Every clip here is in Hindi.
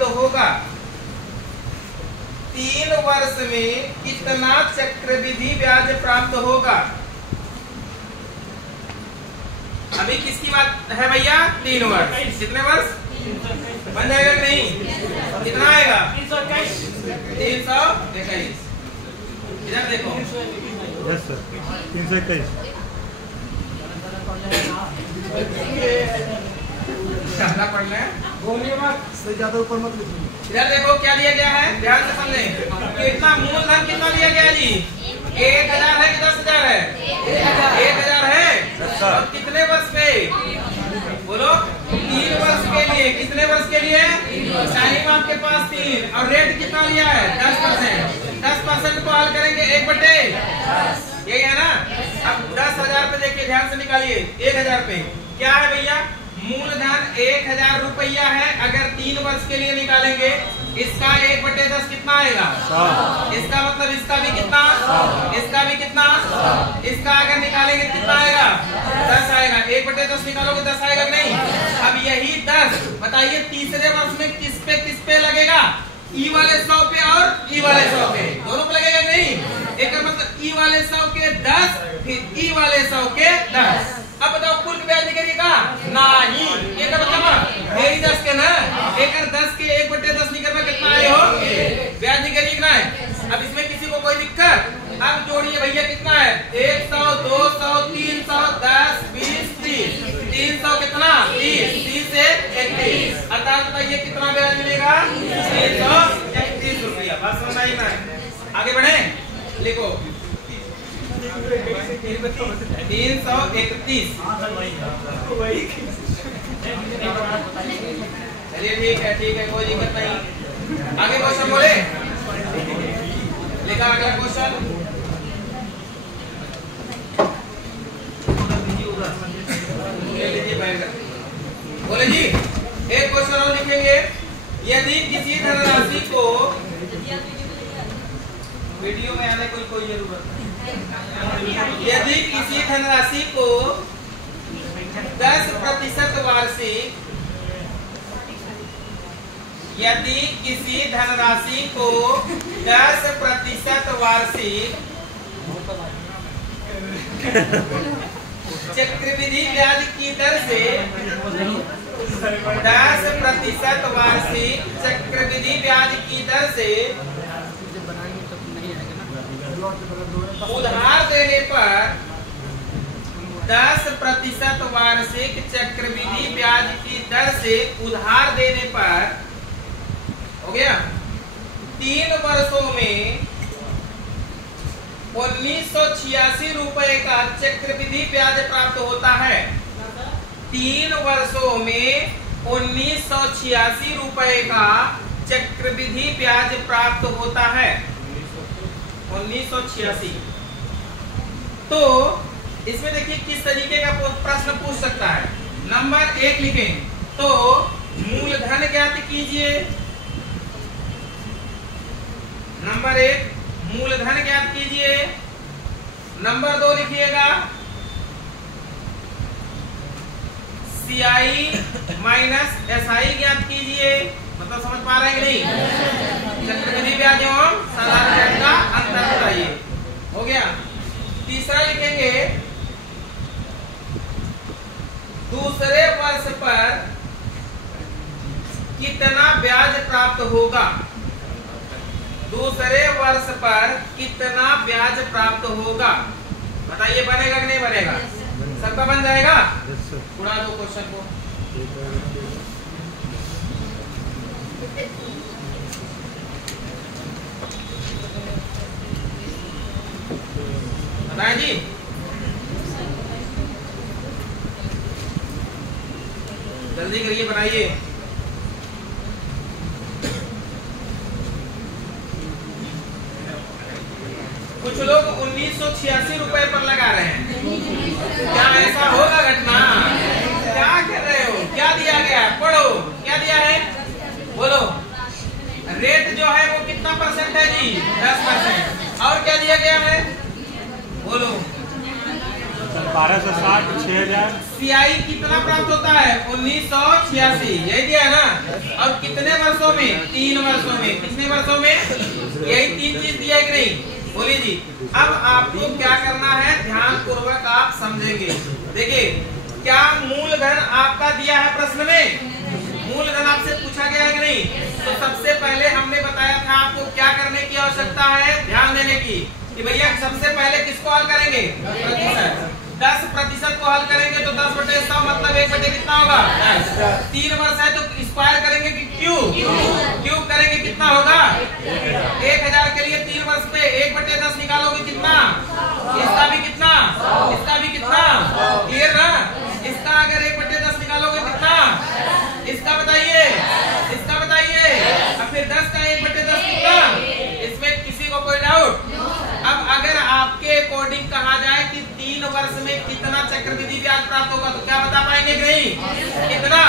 तो होगा 3 वर्ष में कितना चक्रवृद्धि ब्याज प्राप्त होगा। अभी किसकी बात है भैया? 3 वर्ष। कितने वर्ष बन जाएगा कि नहीं? कितना आएगा? 321। इधर देखो। Yes sir, 321। पढ़ना है ज्यादा ऊपर मत लिखो। इधर देखो क्या दिया गया है, ध्यान से समझें। कितना मूलधन कितना दिया गया है जी? 1000 है कि 10,000 है? 1000 है। और कितने वर्ष पे? बोलो 3 वर्ष के लिए। कितने वर्ष के लिए? टाइम आपके पास 3। और रेट कितना लिया है? 10%। 10% को हल करेंगे 1/10। यही है ना। अब 10,000 पे देखिए, ध्यान से निकालिए। 1000 पे क्या है भैया? मूलधन 1000 रुपया है। अगर 3 वर्ष के लिए निकालेंगे, इसका 1/10 कितना आएगा? इसका मतलब इसका भी कितना? इसका भी कितना? इसका अगर निकालेंगे कितना आएगा? 10 आएगा। 1/10 निकालोगे 10 आएगा नहीं? अब यही 10 बताइए तीसरे वर्ष में किस पे लगेगा? ई वाले 100 पे और ई वाले 100 पे, दोनों पे लगेगा नहीं? एक मतलब ई वाले 100 के 10, फिर ई वाले 100 के 10। अब बताओ कुल ब्याज निकलेगा नहीं। ये मतलब यही 10 के ना, एक 10 के 1/10 निकल में कितना आए हो? ब्याज निकलेगा ना। अब इसमें किसी को कोई दिक्कत? अब जोड़िए भैया, कितना है? 100, 200, 300, 10, 20, 30। 300 कितना? 30 से 31। अर्थात बताइए कितना ब्याज मिलेगा? 331 रुपया। बात समझ आई ना? आगे बढ़े, लिखो 331। चलिए ठीक है, कोई दिक्कत नहीं। आगे क्वेश्चन बोले, लिखा अगला क्वेश्चन। बोले जी, एक क्वेश्चन और लिखेंगे। यदि किसी धनराशि को, वीडियो में आने की कोई जरूरत नहीं। यदि किसी धनराशि को 10% वार्षिक, यदि किसी धनराशि को 10% वार्षिक चक्रवृद्धि ब्याज की दर से 10% वार्षिक चक्रवृद्धि ब्याज की दर से उधार देने पर 10% वार्षिक चक्रवृद्धि ब्याज की दर से उधार देने पर, हो गया, 3 वर्षों में 1986 रुपए का चक्रवृद्धि ब्याज प्राप्त होता है। 3 वर्षों में 1986 रुपए का चक्रवृद्धि ब्याज प्राप्त होता है। 1986। तो इसमें देखिए किस तरीके का प्रश्न पूछ सकता है। नंबर 1 लिखें तो मूलधन ज्ञात कीजिए। नंबर 1 मूलधन ज्ञात कीजिए। नंबर 2 लिखिएगा CI माइनस SI ज्ञात कीजिए। मतलब समझ पा रहे हैं कि नहीं? चक्रवृद्धि ब्याज एवं साधारण ब्याज का अंतर बताइए। हो गया। तीसरा लिखेंगे दूसरे वर्ष पर कितना ब्याज प्राप्त होगा। दूसरे वर्ष पर कितना ब्याज प्राप्त होगा, बताइए। बनेगा कि नहीं बनेगा? सबका बन जाएगा। उड़ा दो क्वेश्चन को। बताएं जी। जल्दी करिए, बनाइए। कुछ लोग 1986 रुपए पर लगा रहे हैं। क्या ऐसा होगा घटना? क्या कर रहे हो? क्या दिया गया है? पढ़ो, क्या दिया है? बोलो। रेट जो है वो कितना % है जी? 10%। और क्या दिया गया है? बोलो। 1260, 6000 CI कितना प्राप्त होता है? 1986, यही दिया है ना। और कितने वर्षों में? 3 वर्षों में। कितने वर्षों में? यही 3 चीज दिया है कि नहीं? बोलिए जी। अब आपको क्या करना है, ध्यान पूर्वक आप समझेंगे। देखिए, क्या मूलधन आपका दिया है प्रश्न में? मूलधन आपसे पूछा गया है कि नहीं? तो सबसे पहले हमने बताया था आपको क्या करने की आवश्यकता है, ध्यान देने की, कि भैया सबसे पहले किसको हल करेंगे? प्रतिशत। 10% को हल करेंगे तो 10/100 मतलब 1/, कितना होगा? 3 वर्ष है तो स्क्वायर करेंगे कि क्यूब करेंगे, कितना होगा? 1000 के लिए 3 वर्ष पे 1/10 निकालोगे कितना? इसका भी कितना? इसका भी कितना? क्लियर ना? इसका अगर 1/10 निकालोगे कितना? इसका बताइए, इसका बताइए। अब फिर 10 का 1/10 कितना? इसमें किसी को कोई डाउट? अब अगर आपके अकॉर्डिंग कहा जाए कि 3 वर्ष में कितना चक्रवृद्धि ब्याज प्राप्त होगा, तो क्या बता पाएंगे कि नहीं? कितना?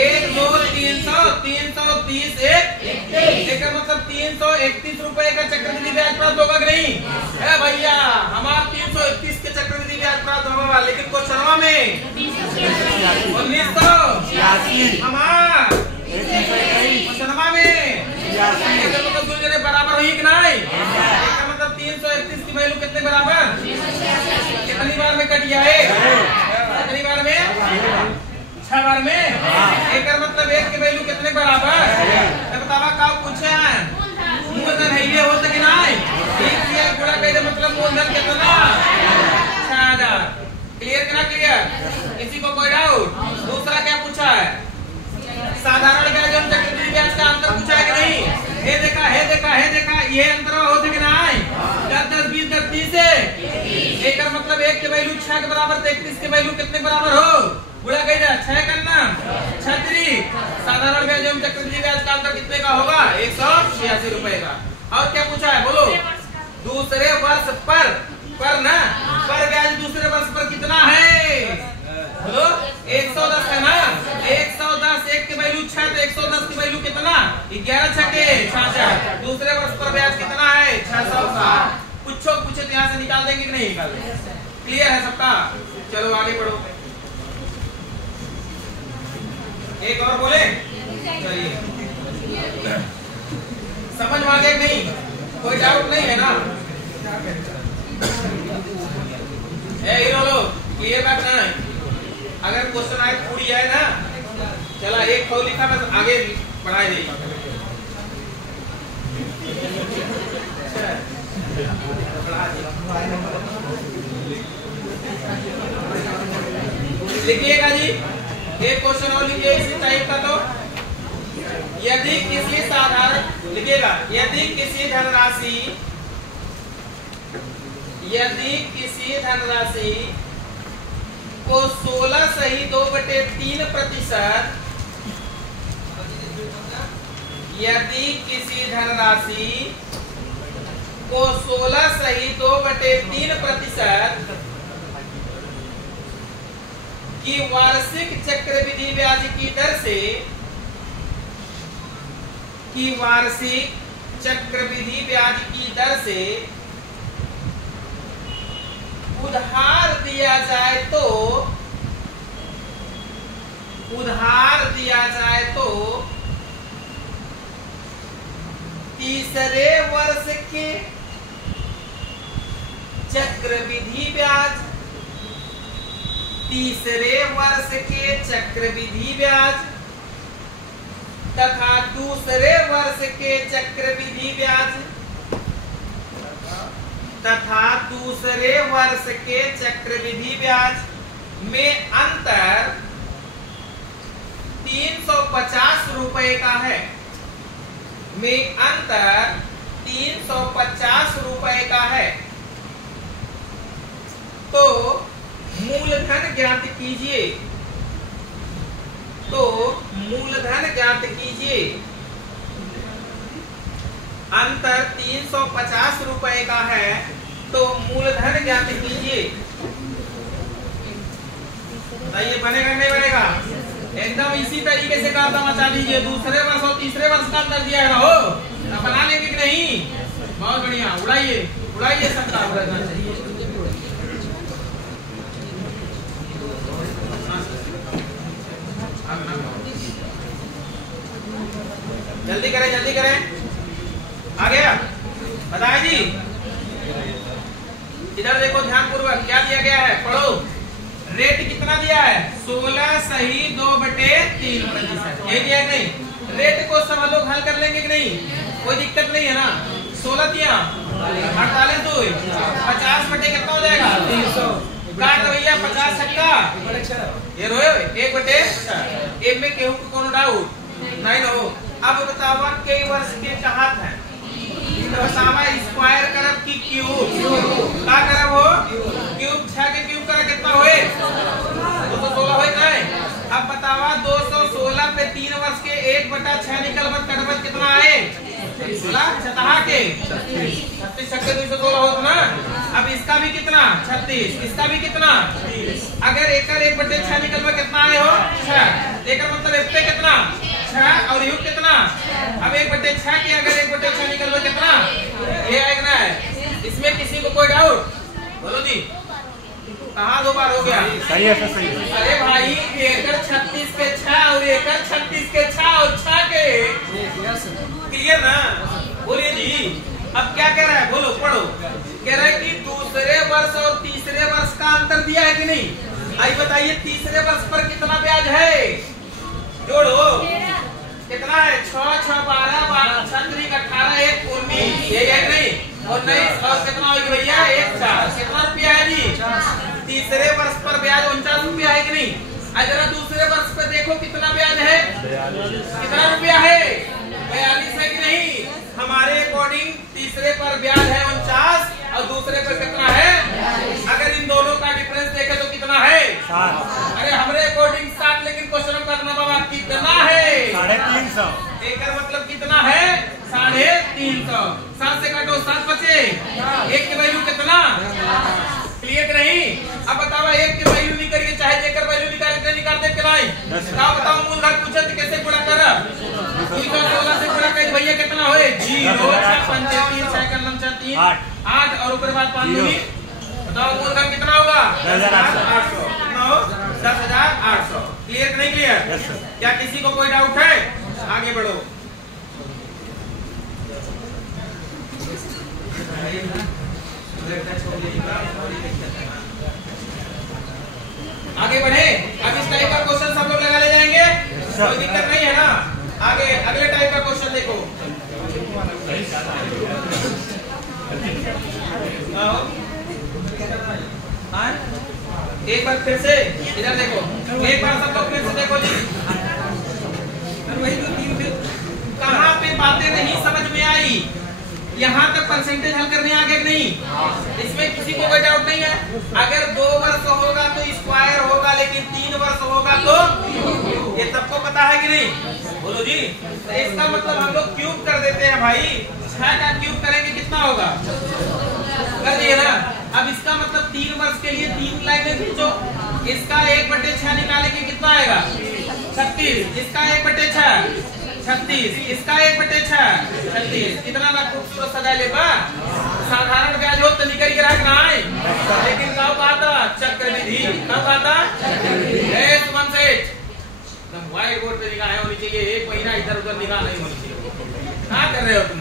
1, 2, 300, 330, 1 मतलब 331 रुपए का चक्रवृद्धि ब्याज प्राप्त होगा कि नहीं? भैया हमारा 331 के चक्रवृद्धि ब्याज प्राप्त होगा, लेकिन क्वेश्चनवा में 1986 हमारा क्वेश्चनवा में मतलब दो जने बराबर हुई कि नहीं? मतलब 331 की वैल्यू कितने बराबर? कितनी बार में कट गया है? कितनी बार में? 6 बार में। एक मतलब 1 की वैल्यू कितने बराबर? बतावा का पूछे हैं, मूलधन है ये होता कि नहीं? गुणा कर मतलब मूलधन कितना? 6000। क्लियर कि ना क्लियर? किसी को कोई डाउट? दूसरा क्या पूछा है? साधारण ब्याज और चक्रवृद्धि ब्याज का अंतर पूछा है कि नहीं? हे देखा, हे देखा, हे देखा, ये अंतर होता कि नहीं? 10, 10, 20, 10, 30 है। एक मतलब 1 के वैल्यू 6 के बराबर, 33 के वैल्यू कितने बराबर हो? गुणा कर 6 करना 36। साधारण ब्याज एवं चक्रवृद्धि ब्याज का अंतर कितने का होगा? 186 रुपए का। और क्या पूछा है बोलो? दूसरे वर्ष पर ना, पर ब्याज दूसरे वर्ष पर कितना है? बोलो 110 है ना? 110, 1 की वैल्यू 6 तो 110 की वैल्यू कितना? 11 छके 66। दूसरे वर्ष पर ब्याज कितना है? 660। पूछो तो यहाँ से निकाल देंगे कि नहीं निकाल देंगे? क्लियर है सबका? चलो आगे बढ़ो। एक और बोले, चलिए समझ में आ गया नहीं? कोई डाउट नहीं है ना? हीरो लोग क्लियर बात ना? अगर क्वेश्चन आए पूरी है ना, चला एक खो लिखा बस आगे बढ़ाए देगी। लिखिएगा जी, एक क्वेश्चन और लिखिए इसी टाइप का। तो यदि किसी साधारण लिखिएगा, यदि किसी धनराशि को 16 सही 2/3%, यदि किसी धनराशि को 16 सही 2/3% की वार्षिक चक्रवृद्धि ब्याज की दर से उधार दिया जाए तो तीसरे वर्ष के चक्रवृद्धि ब्याज तथा दूसरे वर्ष के चक्रवृद्धि ब्याज में अंतर 350 रुपए का है। तो मूलधन ज्ञात कीजिए। अंतर 350 रुपए का है, तो मूलधन ज्ञात कीजिए। बताइए बनेगा नहीं बनेगा? एकदम इसी तरीके से काम मचा दीजिए। दूसरे वर्ष और तीसरे वर्ष का अंतर दिया है ना, हो बना लेंगे कि नहीं? बहुत बढ़िया, उड़ाइए सबका उड़ाना चाहिए। जल्दी करें, जल्दी करें। आ गया? बताए जी। इधर देखो ध्यान पूर्वक, क्या दिया गया है, पढ़ो। रेट कितना दिया है? 16 सही 2/3%। यही दिया नहीं? रेट को सब लोग हल कर लेंगे कि नहीं? कोई दिक्कत नहीं है ना? 16 दिया, 48 2, 50 बटे कितना हो जाएगा? 300। काट भैया 50 छक्का ये रोए 1/6। एक में केहू को कोनो डाउट नहीं हो। अब बतावा कई वर्ष के कहात है, बतावा स्क्वायर करब की क्यूब का करब हो? क्यूब 6 के क्यूब करे कितना होए? 216 होए नहीं? अब बतावा 216 पे 3 वर्ष के 1/6 निकलबत कटबत कितना आए? 16 के 36 छक्के 216 होता ना। अब इसका भी कितना? 36, इसका भी कितना? अगर एकर 1/6 निकलबत कितना आए हो? 6। एकर मतलब इस पे कितना? 6 और यू कितना? अब 1/6 के अगर 1/6 निकलबत कितना? ये आएगा ना है। इसमें किसी को कोई डाउट? बोलो जी। कहाँ 2 बार हो गया? सही है सर, सही है। अरे भाई एकर 36 के 6 और एकर 36 के 6 और 6 के क्लियर ना? बोलिए जी। अब क्या कह रहा है, बोलो पढ़ो। कह रहा है कि दूसरे वर्ष और तीसरे वर्ष का अंतर दिया है कि नहीं? आई बताइए तीसरे वर्ष पर कितना ब्याज है? जोड़ो कितना है? 6 6 12 12 6 18 1 19 ये है नहीं? और नहीं और कितना होगी भैया? 1 4। कितना रुपया है जी? तीसरे वर्ष पर ब्याज 49 रुपया है कि नहीं? अगर दूसरे वर्ष पर देखो कितना ब्याज है? कितना रुपया है? 42 है कि नहीं? हमारे अकॉर्डिंग तीसरे पर ब्याज है 49 और दूसरे पर कितना है? अगर इन दोनों का डिफरेंस देखे तो कितना है? 7। अरे हमारे अकॉर्डिंग 7, लेकिन क्वेश्चन करना बाबा कितना है? 350। एकर मतलब कितना है? 350। 7 से काटो 7 बचे, 1 की वैल्यू कितना? क्लियर नहीं? अब बताओ 1 की वैल्यू निकालिए, चाहे जेकर वैल्यू निकाल दे के नहीं? बताओ मूलधन पूछे तो कैसे गुणा कर? 216 से गुणा कर भैया कितना होए? 0 6 5 3 6 कलम 3 8 और ऊपर बात 5 दूनी। बताओ मूलधन कितना होगा? 10,800। कितना हो? 10,800। क्लियर नहीं क्लियर? क्या किसी को कोई डाउट है? आगे बढ़ो। आगे बढ़े। अब इस टाइप का क्वेश्चन सब लोग लगा ले जाएंगे, कोई दिक्कत नहीं है ना? आगे अगले टाइप का क्वेश्चन देखो। एक बार फिर से इधर देखो, एक बार सब लोग फिर से देखो जी। कहाँ पे बातें नहीं समझ में आई? यहाँ तक परसेंटेज हल करने आगे नहीं? इसमें किसी को कोई डाउट नहीं है? अगर 2 वर्ष होगा तो स्क्वायर होगा, लेकिन 3 वर्ष होगा तो ये सबको पता है कि नहीं? बोलो जी। तो इसका मतलब हम लोग क्यूब कर देते हैं भाई। 6 का क्यूब करेंगे कितना होगा? कर दिए ना? अब इसका मतलब 3 वर्ष के लिए 3 लाइनें खींचो। इसका 1/6 निकालेंगे कितना आएगा? 36। इसका 1/6 36। इसका 1/6 36। कितना ना खूबसूरत सजा ले बा। साधारण ब्याज हो तो निकल के रख रहा है, लेकिन कब आता? चक्रवृद्धि। कब आता? सुमन सेठ एकदम व्हाइट बोर्ड पे निगाह होनी चाहिए, 1 महीना इधर उधर निगाह नहीं होनी चाहिए। क्या कर रहे हो तुम?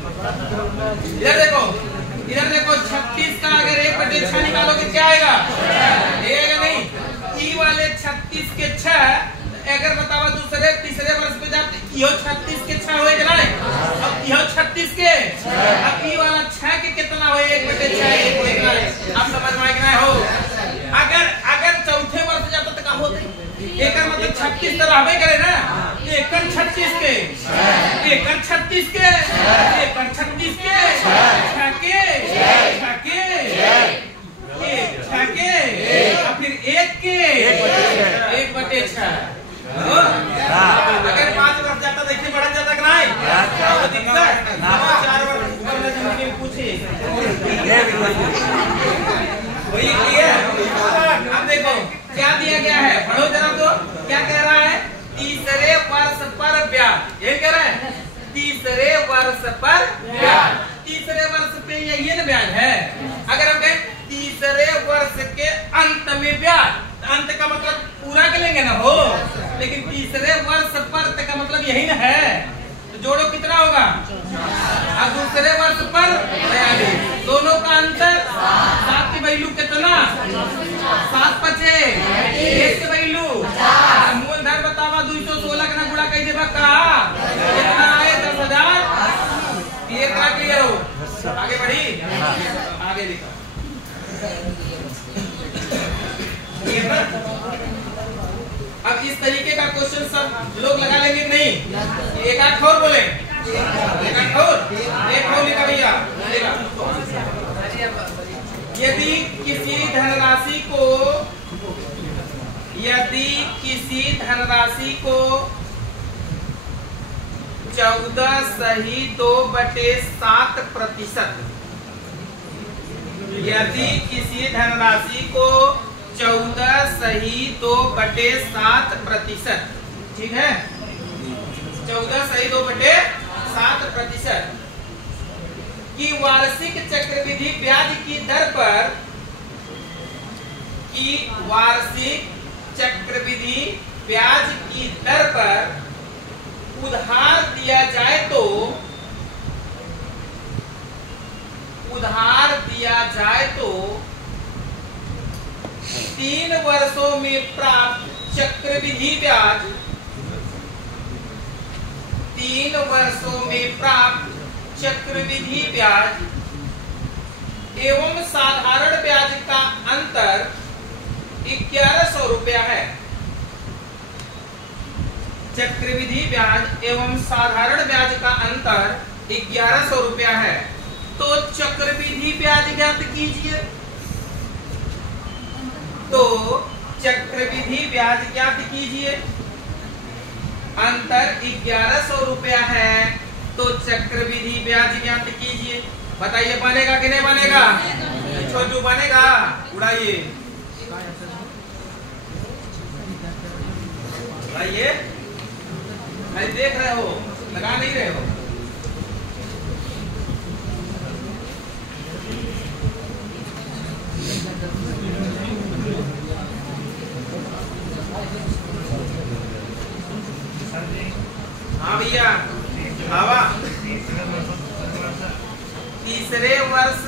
इधर देखो, इधर देखो 36 का अगर 1/6 निकालोगे क्या आएगा? आएगा नहीं? ई वाले 36 के 6 अगर बतावा दूसरे तीसरे वर्ष पे जाते यो 36 के 6 हुए ना? अब यो 36 के अब ई वाला 6 के कितना हुए? 1/6 आप समझ में आएगा हो? अगर चौथे वर्ष जाता तो काम होते? एकर मतलब 36 तो रहबे करे ना? एकर 36 के, एकर 36 के, एकर 36 के 6 के 6 के 6 के और फिर 1 के 1/6। अगर 5 वर्ष जाता देखिए बढ़ जाता कि नहीं? दिक्कत 4 वर्ष ऊपर जिंदगी में पूछे वही क्लियर। अब देखो क्या दिया गया है, पढ़ो जरा तो। क्या कह रहा है? तीसरे वर्ष पर ब्याज। ये कह रहा है तीसरे वर्ष पर ब्याज। तीसरे वर्ष पे ये ना ब्याज है। अगर हम कहें तीसरे वर्ष के अंत में ब्याज, अंत का मतलब पूरा कर लेंगे ना हो? लेकिन तीसरे वर्ष पर का मतलब यही ना है, तो जोड़ो कितना होगा, और दूसरे वर्ष पर 42, दोनों का अंतर 7 के वैल्यू कितना, 7 पचे 1 के वैल्यू, मूलधन बतावा 216 का गुणा कई देवा कहा कितना आए 10,000। ये क्लियर हो, आगे बढ़ी, आगे देखो अब इस तरीके का क्वेश्चन सब लोग लगा लेंगे कि नहीं, एक आध और बोले, एक आध और लिखा भैया, यदि किसी धनराशि को 14.2/7%, यदि किसी धनराशि को 14.2/7%, ठीक है, 14.2/7% की वार्षिक चक्रवृद्धि ब्याज की दर पर, उधार दिया जाए तो 3 वर्षों में प्राप्त चक्रवृद्धि ब्याज, 3 वर्षों में प्राप्त चक्रवृद्धि ब्याज एवं साधारण ब्याज का अंतर 1100 रुपया है। चक्रवृद्धि ब्याज एवं साधारण ब्याज का अंतर 1100 रुपया है। तो चक्रवृद्धि ब्याज ज्ञात कीजिए, अंतर 1100 रुपया है, तो चक्रवृद्धि ब्याज ज्ञात कीजिए। बताइए बनेगा कि नहीं बनेगा, छोटू बनेगा, उड़ाइए देख रहे हो, लगा नहीं रहे हो। हाँ भैया, आवा तीसरे वर्ष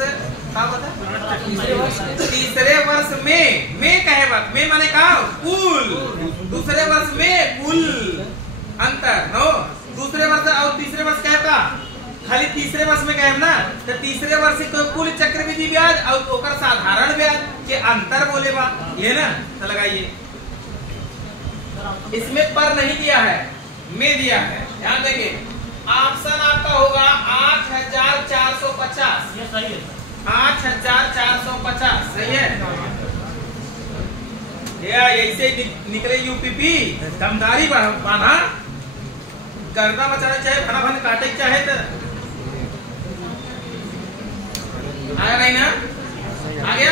में कहे बात में माने कहा कुल, दूसरे वर्ष में कुल अंतर नो, दूसरे वर्ष और तीसरे वर्ष कहे का खाली तीसरे वर्ष में कहे ना, तो तीसरे वर्ष को कुल चक्रवृद्धि ब्याज और ओकर साधारण ब्याज के अंतर बोले बा, ये ना। तो लगाइए, इसमें पर नहीं दिया है, में दिया है, ध्यान देंगे। ऑप्शन आपका होगा 8,450, ये सही है, 8,450 सही है। ऐसे निकले यूपीपी, दमदारी बाना, गर्दा बचाना चाहे, भना भन काटे चाहे तो आया नहीं ना, आ गया।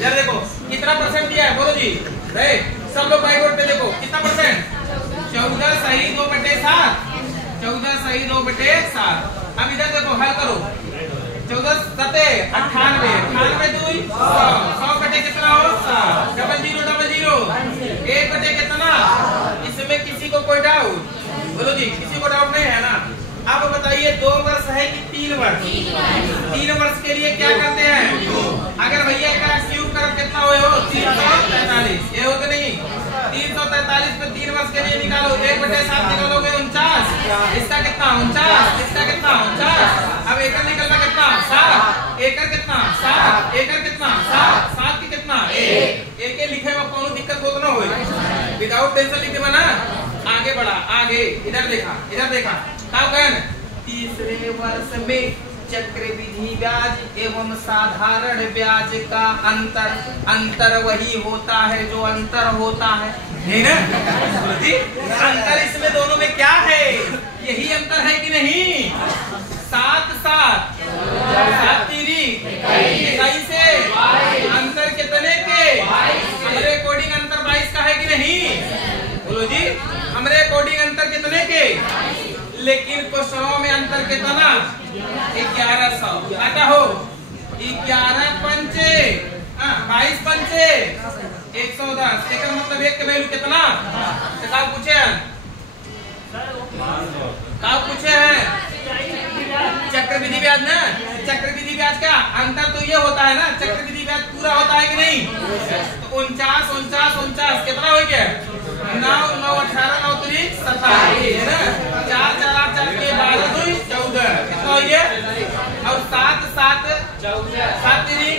यार देखो कितना परसेंट दिया है, बोलो जी, सब लोग बाई बोर्ड पे देखो कितना परसेंट, 14.2/7, 14.2/7। अब इधर देखो हल करो, 14 7 98, 98 2 100 बटे कितना हो 7, 0000 1 बटे कितना। इसमें किसी को कोई डाउट, बोलो जी, किसी को डाउट नहीं है ना। अब बताइए 2 वर्ष है कि 3 वर्ष? 3 वर्ष के लिए क्या करते हैं, अगर भैया का क्यूब कर कितना हुए हो 343, ये हो कि नहीं, 343 पे 3 वर्ष के लिए निकालो, 1/7 निकालोगे 49, इसका कितना 49, इसका कितना 49। अब एकड़ निकलना कितना 7, एकड़ कितना 7, एकड़ कितना 7, 7 की कितना 1 लिखे में कोनो दिक्कत हो ना हो, विदाउट टेंशन लिखे में ना। आगे बढ़ा, आगे इधर देखा, तीसरे वर्ष में चक्रवृद्धि ब्याज एवं साधारण ब्याज का अंतर वही होता है जो अंतर होता है, नहीं ना जी? अंतर इसमें दोनों में क्या है, यही अंतर है कि नहीं। 7 7 21 से अंतर कितने के, हमारे अकॉर्डिंग अंतर 22 का है कि नहीं, बोलो जी, हमारे अकॉर्डिंग अंतर कितने के। लेकिन क्वेश्चनों में अंतर कितना 1100, आता हो 11 पंचे 22 पंचे 110। एक मतलब एक के वैल्यू कितना? तो का पूछे हैं? का पूछे हैं? चक्रवृद्धि ब्याज ना। चक्रवृद्धि ब्याज का अंतर तो ये होता है ना, चक्रवृद्धि ब्याज पूरा होता है कि नहीं? तो 49 49 49 कितना हो गया? 9 9 18 9 3 27 है ना। 4 4 8 4 के 12 2 14 कितना हो गया? और 7 7 14 7 3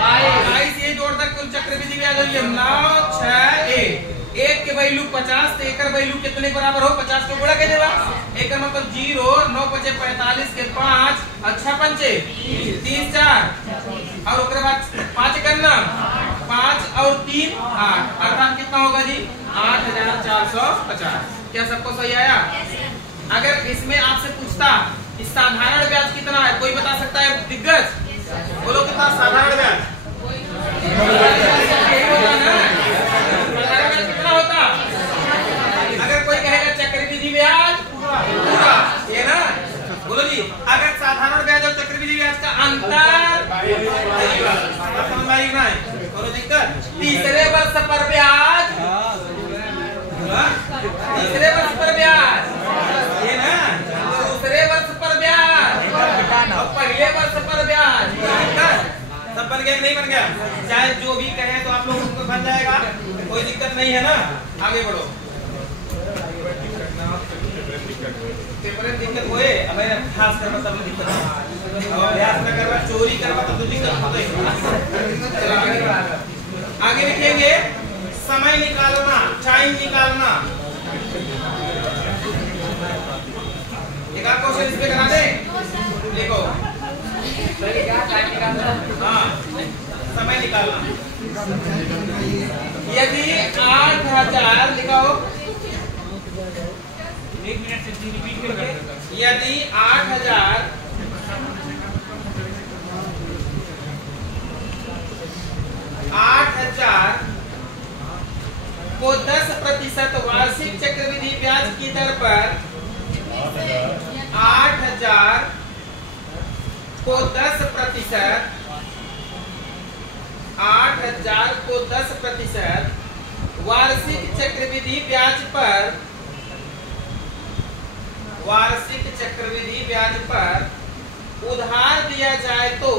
22 ये जोड़ तक कुल चक्रवृद्धि ब्याज हो गया 9 6 1। एक के वैल्यू 50 तो एक वैल्यू कितने बराबर हो? 50 को गुणा कर देगा। एक मतलब 0 9 5 45 के 5 अच्छा पंचे 3 4 और उसके बाद 5 करना 5 और 3 8 अर्थात कितना होगा जी? 8450। क्या सबको सही आया? अगर इसमें आपसे पूछता इस साधारण ब्याज कितना है, कोई बता सकता है? दिग्गज बोलो कितना साधारण ब्याज? अगर कोई कहेगा चक्रवृद्धि ब्याज पूरा ये ना बोलो जी। अगर साधारण ब्याज और चक्रवृद्धि ब्याज का अंतर समझ आई ना? बोलो दिक्कत। तीसरे वर्ष पर ब्याज, तीसरे वर्ष पर ब्याज ये ना, दूसरे वर्ष पर ब्याज और पहले वर्ष पर ब्याज। सब बन गया नहीं बन गया? चाहे जो भी कहे तो आप लोगों को बन जाएगा, कोई दिक्कत नहीं है ना। आगे बढ़ो। पेपर में दिक्कत होए अब खास कर मतलब दिक्कत है। और अभ्यास न करवा चोरी करवा तो दिक्कत होता है। चलो आगे लिखेंगे समय निकालना, टाइम निकालना। एक और क्वेश्चन इस पे करा दे। देखो हाँ समय निकालना। यदि 8000 लिखाओ, एक मिनट से रिपीट करके। यदि 8000 को 10% वार्षिक चक्रवृद्धि ब्याज की दर पर 8000 को 10% 8000 को 10% वार्षिक चक्रवृद्धि ब्याज पर, वार्षिक चक्रवृद्धि ब्याज पर उधार दिया जाए तो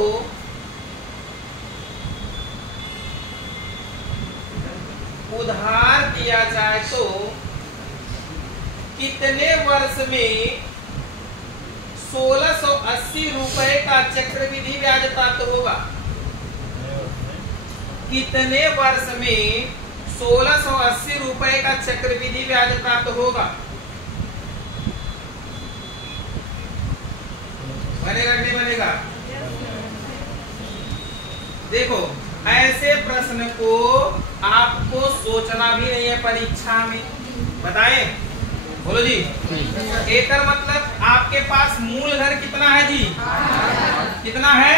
उधार दिया जाए तो कितने वर्ष में 1680 रुपए का चक्रवृद्धि ब्याज प्राप्त होगा? कितने वर्ष में 1680 रुपए का चक्रवृद्धि ब्याज प्राप्त होगा? बनेगा नहीं बनेगा? देखो ऐसे प्रश्न को आपको सोचना भी नहीं है परीक्षा में। बताएं बोलो जी। एक मतलब आपके पास मूलधन कितना है जी? कितना है?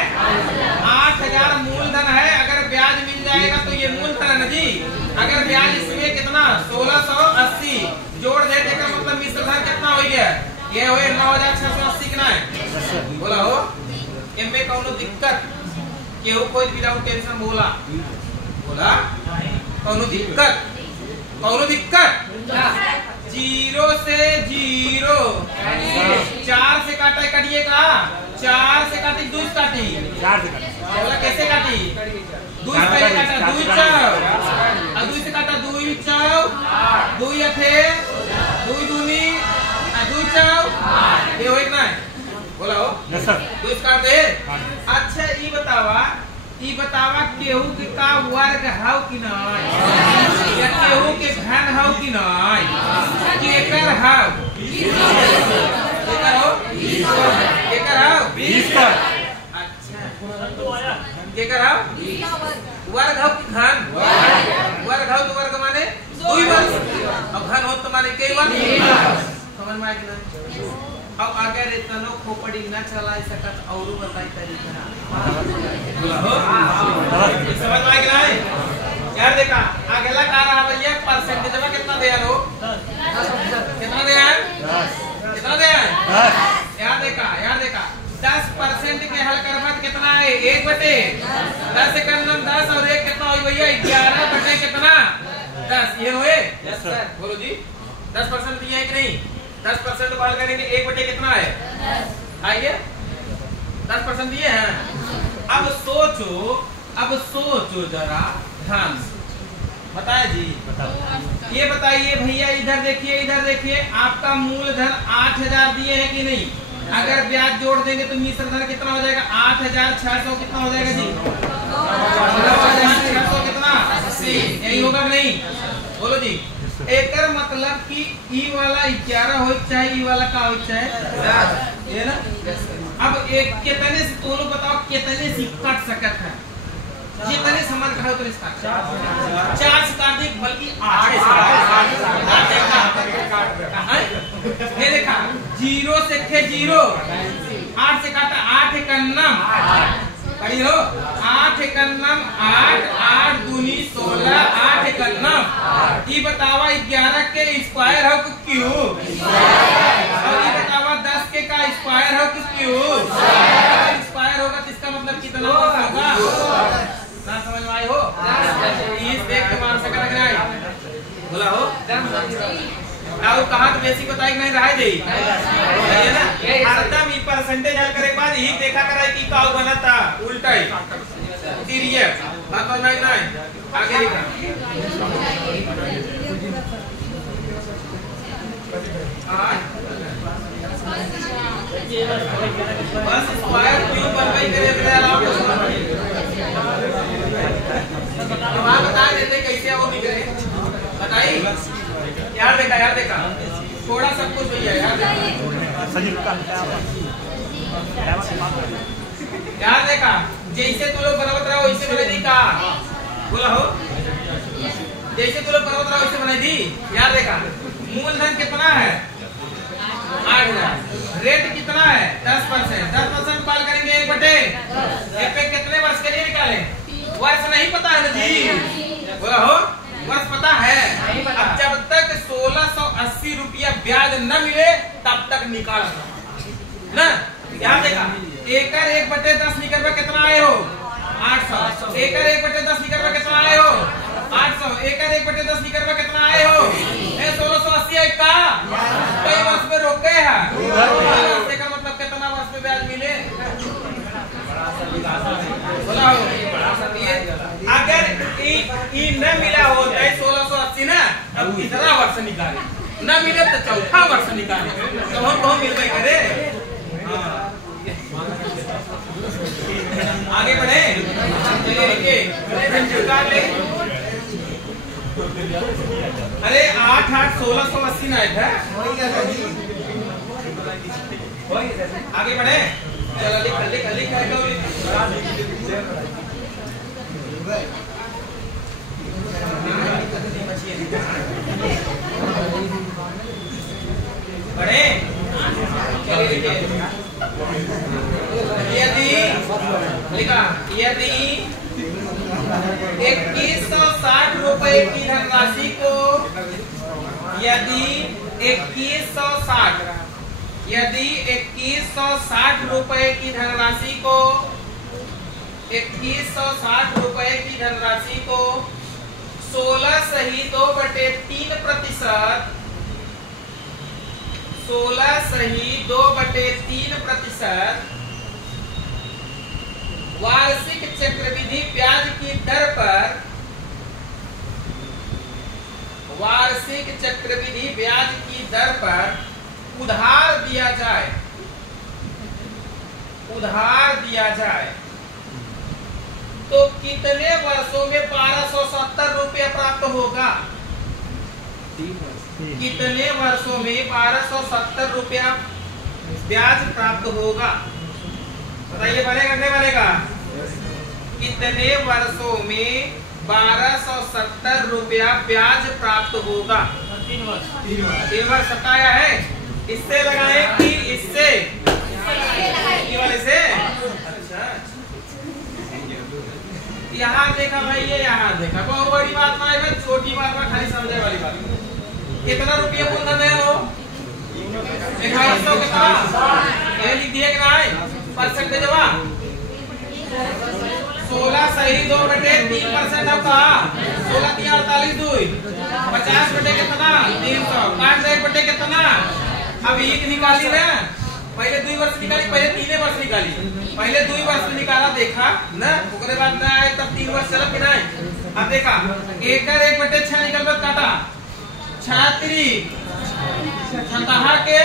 8000 मूलधन है। अगर ब्याज मिल जाएगा तो ये मूलधन है ना जी। अगर ब्याज इसमें कितना 1680 जोड़ दे देगा मतलब मिश्रधन कितना हो गया? ये हो 9680 कितना है? बोला हो इनमें कौन दिक्कत? केहू कोई विदाउट टेंशन बोला बोला कौन दिक्कत? कौन दिक्कत? 0 से 0 4 से काटा कटिए का 4 से काटी 2 काटी 4 से काटी बोला कैसे काटी? 2 पहले काटा 2 चौ और 2 से काटा 2 चौ 2 अठे 2 दूनी 2 चौ ये हो एक ना बोला हो 2 काट दे। अच्छा ई बतावा केहू के का वर्ग हाउ कि नहीं? या केहू के घन हाउ कि नहीं? केकर हाउ? केकर हो? केकर हाउ? 20 का। अच्छा केकर हाउ? वर्ग हाउ कि घन? वर्ग हाउ तो वर्ग माने 2 वर्ग और घन हो तो माने कई वर्ग। समझ में आ गया? अब आगे रेतनो खोपड़ी न चला सकत और बताई तरीका समझ में आ गया है? यार देखा अगला का रहा भैया परसेंटेज में कितना दिया लो? कितना दिया है? कितना दिया है? यार देखा 10% के हल करबा कितना है 1/10 से करनम 10 और 1 कितना हुई भैया 11 कितना 10 ये हुए यस सर बोलो जी 10% दिए है कि नहीं 10% को हल करेंगे 1/10 कितना है 10 आइए 10% दिए हैं अब सोचो जरा ध्यान से बताया जी बताओ ये बताइए भैया इधर देखिए आपका मूलधन 8000 दिए हैं कि नहीं अगर ब्याज जोड़ देंगे तो मिश्र धन कितना हो जाएगा 8600 कितना हो जाएगा जी 9600 कितना 80 यही होगा कि नहीं बोलो जी एकर मतलब कि ई वाला 11 हो चाहे ई वाला का हो चाहे 10 ये ना अब एक कितने से दोनों बताओ कितने से कट सकता है जितने समान का है उतने से 4 से काट दे बल्कि 8 ये देखा 0 से खे 0 8 से काटा 8 एकन्नम पढ़ी हो 8 एकन्नम 8 8 दूनी 16 8 एकन्नम ये बतावा 11 के स्क्वायर हो कि क्यों और ये बतावा 10 के का स्क्वायर हो कि क्यों स्क्वायर होगा तो इसका मतलब कितना होगा ना समझ में आई हो इस देख के मार सका लग रहा है बोला हो और कहा तो बेसिक बताई नहीं रहा दे है ना हरदम ई परसेंटेज हल करे के बाद ही देखा करे कि का बना था उल्टा ही तिरिया बात नहीं आगे लिखा बस स्क्वायर क्यों बनवाई करे आप बता देते कैसे वो भी करे बताइए यार देखा थोड़ा सब कुछ भैया यार देखा जैसे तू लोग बनावत रहो वैसे बना दी का बोला हो जैसे तू लोग बनावत रहो वैसे बना दी यार देखा मूलधन कितना है 8000 रेट कितना है 10% पाल करेंगे 1/10 पे कितने वर्ष के लिए निकालें वर्ष नहीं पता है ना जी बोला हो वर्ष पता है अब जब तक 1680 रुपया ब्याज न मिले तब तक निकाल ना याद देखा एकर 1/10 निकलवा कितना आए हो 800 एकर 1/10 निकलवा कितना आए हो 800 एकर 1/10 निकलवा कितना आए हो 1680 का कई वर्ष में रोके है का मतलब कितना वर्ष में ब्याज मिले बोला हो अगर ई न मिला हो जाए 1680 ना अब कितना वर्ष निकाले न मिले तो चौथा वर्ष निकाले तो मिलते करे आगे बढ़े अरे 8 8 1680 ना है आगे बढ़े चलो लिख बढ़े यदि 2160 रुपए की धनराशि को यदि 2160 रुपए की धनराशि को 16 सही 2/3% 16 सही 2/3% वार्षिक चक्रवृद्धि ब्याज की दर पर उधार दिया जाए तो कितने वर्षों में 1270 रुपया प्राप्त होगा कितने वर्षों में 1270 रुपया ब्याज प्राप्त होगा बताइए बनेगा नहीं बनेगा कितने वर्षों में 1270 रुपया ब्याज प्राप्त होगा 3 वर्ष सताया है इससे लगाए कि इससे वाले से अच्छा यहाँ देखा भाई ये यहाँ देखा बहुत बड़ी बात ना है छोटी बात ना खाली समझने वाली बात कितना रुपया मूलधन है वो 2100 कितना ये लिख दिए कि नहीं परसेंटेज हुआ 16 सही 2/3% अब कहा 16 3 48 2 50 बटे कितना 300 काट दे बटे कितना। अब एक निकाली ना, पहले 2 वर्ष निकाली, पहले 3 वर्ष निकाली, पहले 2 वर्ष निकाला देखा ना, उसके बाद ना आए तब 3 वर्ष चला कि नहीं। अब देखा 1/6 निकल कर काटा 36 छठा के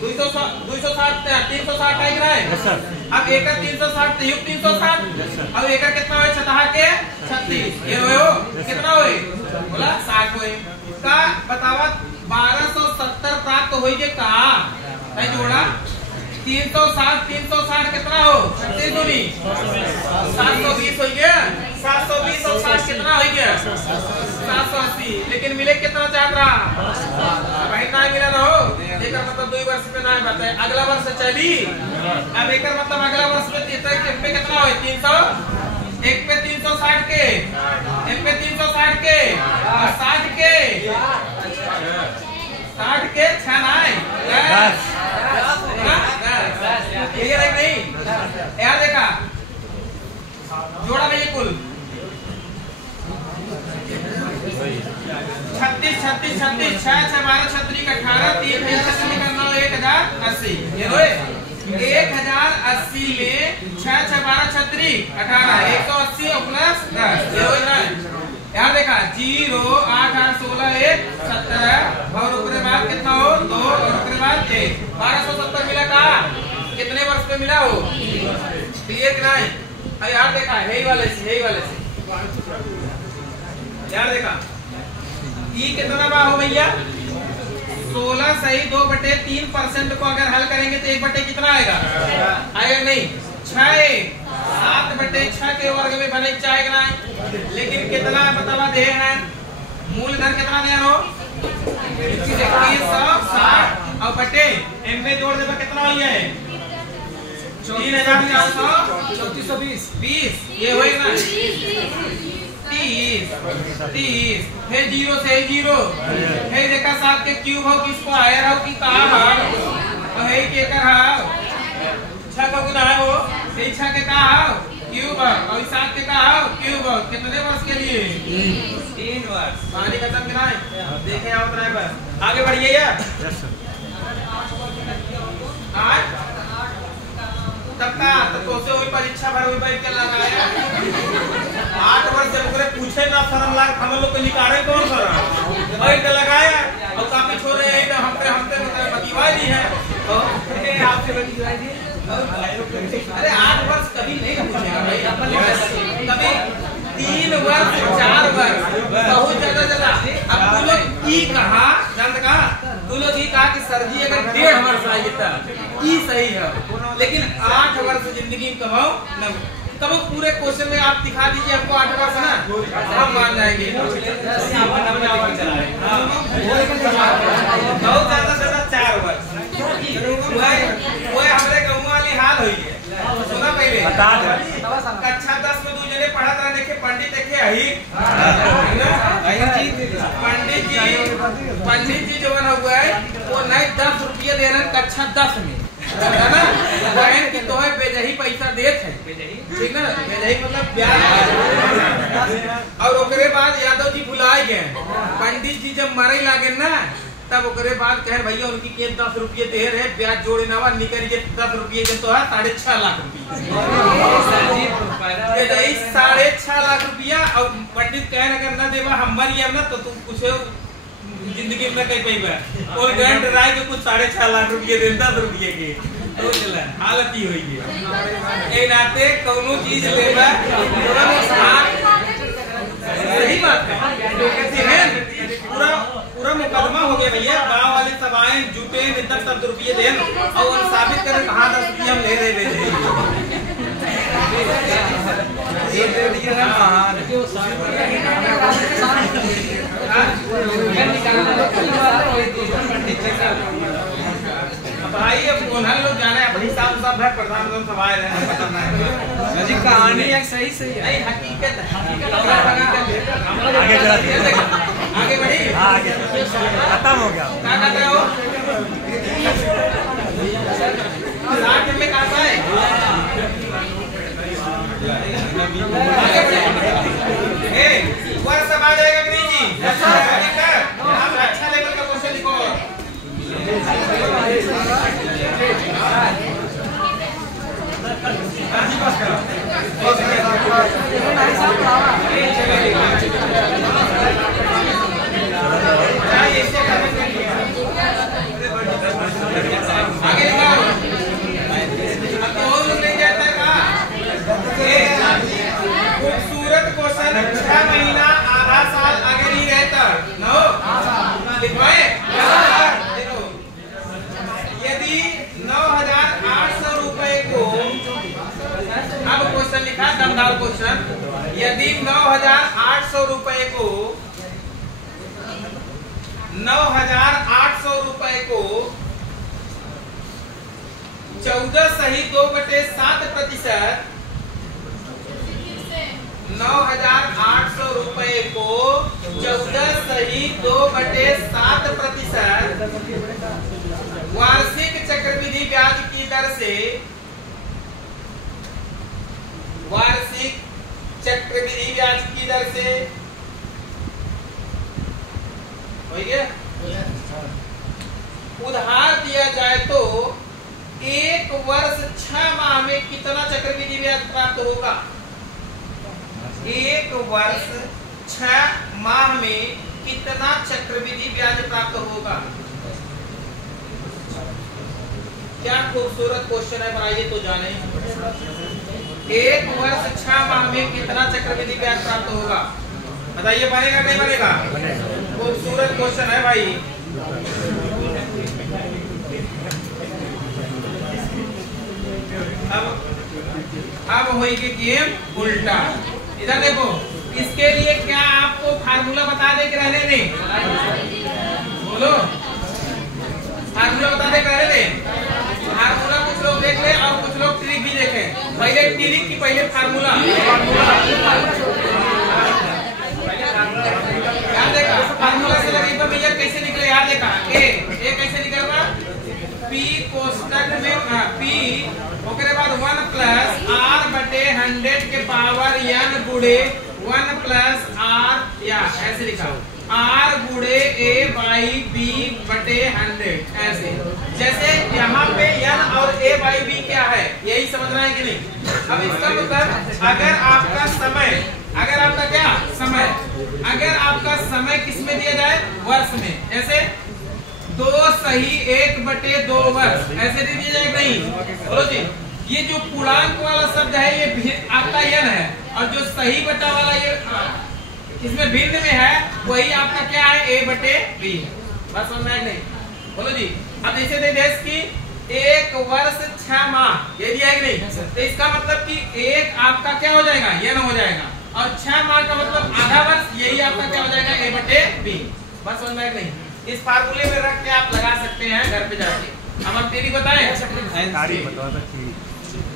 260 360 आई रहा है। अब 360 360 अब कितना हुए छठा के 36 ये हो कितना हुए बोला 60 हुए का बतावा 1270 प्राप्त हो गए कहा नहीं जोड़ा 360 कितना हो 36 दूनी 720 हो गया 720 और 60 कितना हो गया 780। लेकिन मिले कितना चाह रहा भाई ना मिला ना हो एक मतलब 2 वर्ष पे ना बताए अगला वर्ष चली। अब एक मतलब अगला वर्ष पे कितना हो 300 एक पे 360 के एक पे 360 के और 60 के 6 नाई क्लियर है नहीं यार देखा जोड़ा में ये कुल 36 36 36 6 6 12 36 18 3080 ये रोए 1080 में 6 6 12 36 18 180 और प्लस 10 ये हो रहा है। यहाँ देखा 0 8 8 16 1 17 और उसके बाद कितना हो 2 और उसके बाद 1 1270 मिला कहा कितने वर्ष पे मिला हो क्लियर कि नहीं। अब यार देखा यही वाले से यार देखा ये कितना बा हो भैया 16 सही 2/3% को अगर हल करेंगे तो 1/, कितना आएगा आएगा नहीं 6 7/6 के वर्ग में बने चाहेगा ना। लेकिन कितना बतावा दे है मूलधन कितना दे हो 2160 और बटे एम में जोड़ देगा कितना हो गया है 3420 ये होएगा ना 30 फिर 0 से 0 फिर देखा 7 के क्यूब हो किसको हायर हो कि कहा हो तो है के कर हो 6 का गुना है वो 6 के कहा हो क्यूब और 7 के कहा हो क्यूब कितने वर्ष के लिए 3 वर्ष पानी खत्म कराए देखे आओ उतना बस आगे बढ़िए यार आज तब का तो से हुई परीक्षा भर हुई बैठ के लगाया 8 वर्ष से मुझे पूछे ना शर्म लाग हम लोग को निकाले कौन शर्म बैठ के लगाया और काफी छोरे हैं तो हमसे बतिवा दी है आपसे बतिवा दी अरे 8 वर्ष कभी नहीं पूछेगा भाई कभी 3 वर्ष 4 वर्ष बहुत ज्यादा अब तू लोग ई कहा जानत कहा तू लोग ये कहा कि सर जी अगर 1.5 वर्ष आएगी तब ई सही है लेकिन 8 वर्ष जिंदगी में कमाओ न तब पूरे क्वेश्चन में आप दिखा दीजिए हमको 8 वर्ष ना हम मान जाएंगे बहुत ज्यादा से 4 वर्ष वो हमारे गाँव वाली हाल हुई है सुना पहले कक्षा 10 में 2 जने पढ़ा था देखे पंडित देखे पंडित जी जो बना हुआ है वो नहीं 10 रुपया दे रहे हैं कक्षा 10 में है ना बहन की तो है बेजही पैसा देते हैं ठीक है बेजही मतलब ब्याज और उसके बाद यादव जी बुलाए गए पंडित जी जब मरे लागे ना तब उसके बाद कहे भैया उनकी के 10 रुपये दे रहे ब्याज जोड़े नवा निकल 10 रुपये के तो है 6.5 लाख रुपया 6.5 लाख रुपया और पंडित कहे अगर न देवा हम मरिए ना तो तुम कुछ जिंदगी में कहीं पैबा और ग्रांट राय के कुछ 6.5 लाख रुपये दे 10 रुपये के तो चला हालत ही हुई है ए नाते कोनो चीज लेबा सही बात है पूरा मुकदमा हो गया भैया गाँव वाले सब आए जुटे इतना 10 रुपये दे और साबित करें कहाँ 10 रुपये हम ले रहे भाई अब उन्हें लोग जाने अपनी साहब सब है प्रधान सब आए रहे जी कहानी एक सही है नहीं हकीकत आगे बढ़ी आगे खत्म हो गया क्या कर रहे हो 60 में कहा है लिखा दमदार क्वेश्चन। यदि 9,800 रुपए को 9,800 रुपए को 14 सही 2/7%, 9,800 रुपए को 14 सही 2/7% वार्षिक चक्रवृद्धि ब्याज की दर से, वार्षिक चक्रवृद्धि ब्याज की दर से हो गया उधार दिया जाए तो 1 वर्ष 6 माह में कितना चक्रवृद्धि ब्याज प्राप्त होगा? 1 वर्ष 6 माह में कितना चक्रवृद्धि ब्याज प्राप्त होगा? क्या खूबसूरत क्वेश्चन है, बनाइए तो जाने। 1 वर्ष 6 माह में कितना चक्रवृद्धि ब्याज प्राप्त होगा? बताइए, बनेगा नहीं बनेगा? खूबसूरत क्वेश्चन है भाई। अब होगी गेम उल्टा। इधर देखो, इसके लिए क्या आपको फार्मूला बता दे कि रहने दें? बोलो, फार्मूला बता दे कि रहने दें? फार्मूला कुछ लोग देख ले और कुछ लोग ट्रिक भी देखें। पहले ट्रिक की पहले फार्मूला याद देखा। फार्मूला से लगे भैया कैसे निकले, याद देखा। ए कैसे निकलवा? पी कोष्टक में पी ओकरे बाद 1 प्लस आर बटे 100 के पावर n गुड़े 1 प्लस आर, या ऐसे लिखा आर गुड़े ए बाई बी बटे 100, ऐसे। जैसे यहाँ पे n और a बाई b क्या है, यही समझना है कि नहीं? अब इसका मतलब अगर आपका समय, अगर आपका क्या समय, अगर आपका समय किस में दिया जाए? वर्ष में। ऐसे 2 सही 1/2 वर्ष ऐसे दे दिया जाएगा नहीं? बोलो जी। ये जो पूर्णांक वाला शब्द है ये आपका n है, और जो सही बटा वाला ये इसमें भिन्न में है वही आपका क्या है? a/b। बस समझ में नहीं? बोलो जी। अब जैसे देश की 1 वर्ष 6 माह ये दिया है कि नहीं? तो इसका मतलब कि 1 आपका क्या हो जाएगा? n हो जाएगा, और 6 माह का मतलब आधा वर्ष, यही आपका क्या हो जाएगा? a/b। बस समझ में नहीं? इस फार्मूले में रख के आप लगा सकते हैं घर पे जाके। अब हम तेरी बताएं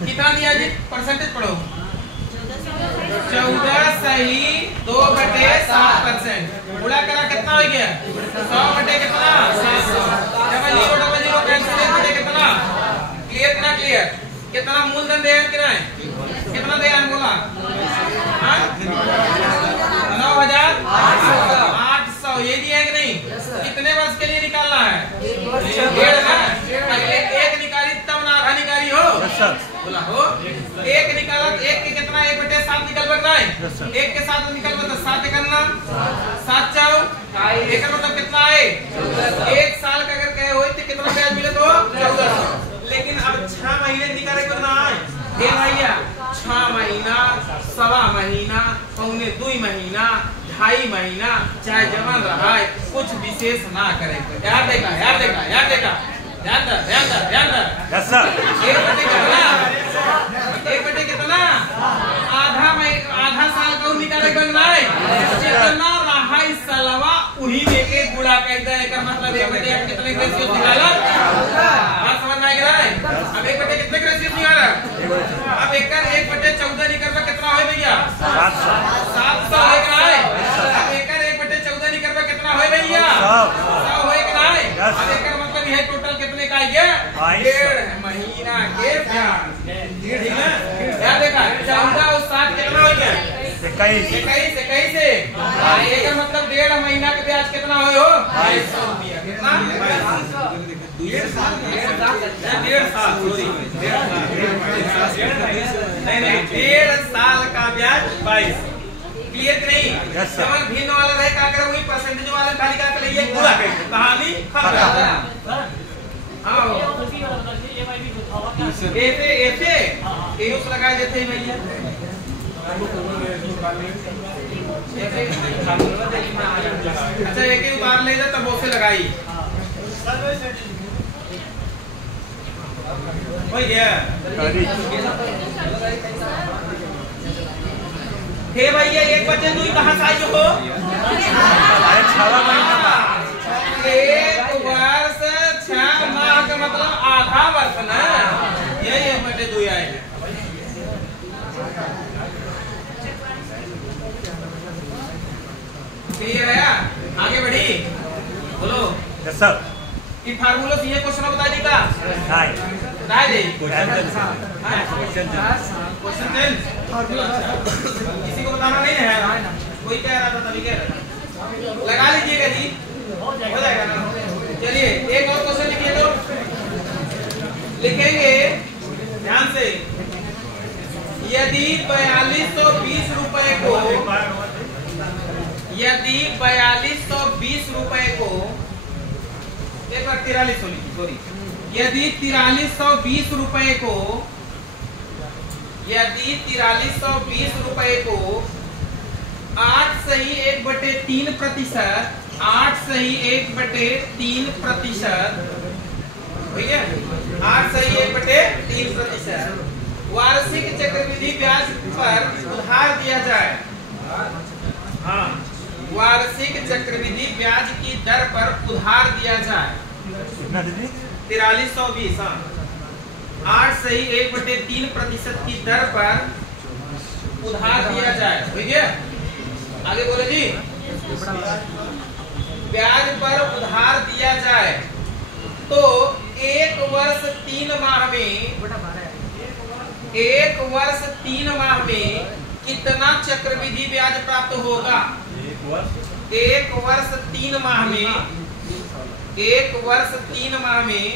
कितना दिया जी? परसेंटेज पढ़ो। 14 सही 2/7%। गुणा करा कितना हो गया? 100 बटे कितना? 700। डबल जीरो कैंसिल बटे कितना? क्लियर कितना? क्लियर। कितना मूलधन दे कितना है? कितना दे बोला? 9,800। ये दिया है कि नहीं? कितने वर्ष के लिए निकालना है? 1.5। पहले 1 निकाली तब ना आधा निकाली हो। बोला हो 1 निकाला, 1 के कितना? 1/7 निकल रहा है। 1 के साथ निकल तो 7 करना, 7 चाओ 1 का मतलब कितना है? 1 साल का अगर कहे हो तो कितना ब्याज मिले? तो 1400। लेकिन अब 6 महीने निकाले कितना है? भैया 6 महीना, 1.25 महीना, 2.25 महीना, 2.5 महीना, चाहे जवान रहा है, कुछ विशेष ना करे। याद देखा, याद देखा, याद देखा, ध्यान दर, ध्यान दर, ध्यान दर। 1/कितना? 1/कितना? आधा साल का निकाले कितना है? जितना रहा इस सालवा उही में के गुणा कर दे। का मतलब 1/8 कितने रेशियो निकाला? बात समझ में आ गया है? अब 1/8 कितने रेशियो निकाला? अब 1/14 निकलवा कितना हो भैया? 700 है कि नहीं? अब 1/14 निकलवा कितना हो भैया? 100 है कि नहीं? अब मतलब यह टोटल कितने का आएगा? 1.5 महीना के ब्याज। ठीक है? क्या देखा? 14 और 7 कितना हो गया? 21 से। एक मतलब 1.5 महीना के ब्याज कितना हो? 250 रुपया। कितना? 1.5 साल। नहीं 1.5 साल का ब्याज 22। क्लियर नहीं? समझ भिन्न वाला रहे का कर वही परसेंटेज वाला खाली का ले ये पूरा कहानी खत्म। हां ऐसे एस लगा देते हैं भैया। अच्छा एक ही उतार ले जा तब उसे लगाई हो गया। हे भैया 1 बटे 2 कहाँ से आई हो? 6वां महीना। 1 वर्ष 6 माह का मतलब आधा वर्ष ना, यही 1 बटे 2 आएगा। क्लियर है? आगे बढ़ी, बोलो। Yes sir. ये फार्मूला से ये क्वेश्चन बता दी का? बताए दे। Question change. किसी को बताना नहीं है? कोई कह रहा था तभी कह रहा था। लगा लीजिएगा जी, हो जाएगा ना। चलिए एक और क्वेश्चन लिखिए तो लिखेंगे ध्यान से। यदि 4220 रुपए को, यदि 4220 रुपए को, एक बार 4300 सॉरी, यदि 4320 रुपए को, यदि 4320 रुपए को 8 सही 1/3%, 8 सही 1/3%, ठीक है, 8 सही 1/3% वार्षिक चक्रवृद्धि ब्याज पर उधार दिया जाए। हाँ, वार्षिक चक्रवृद्धि ब्याज की दर पर उधार दिया जाए। कितना दीदी? 4320। हाँ, 8 सही 1/3% की दर पर उधार दिया जाए। ठीक है, आगे बोले जी। ब्याज पर उधार दिया जाए तो 1 वर्ष 3 माह में, 1 वर्ष 3 माह में कितना चक्रवृद्धि ब्याज प्राप्त होगा? 1 वर्ष 3 माह में, 1 वर्ष 3 माह में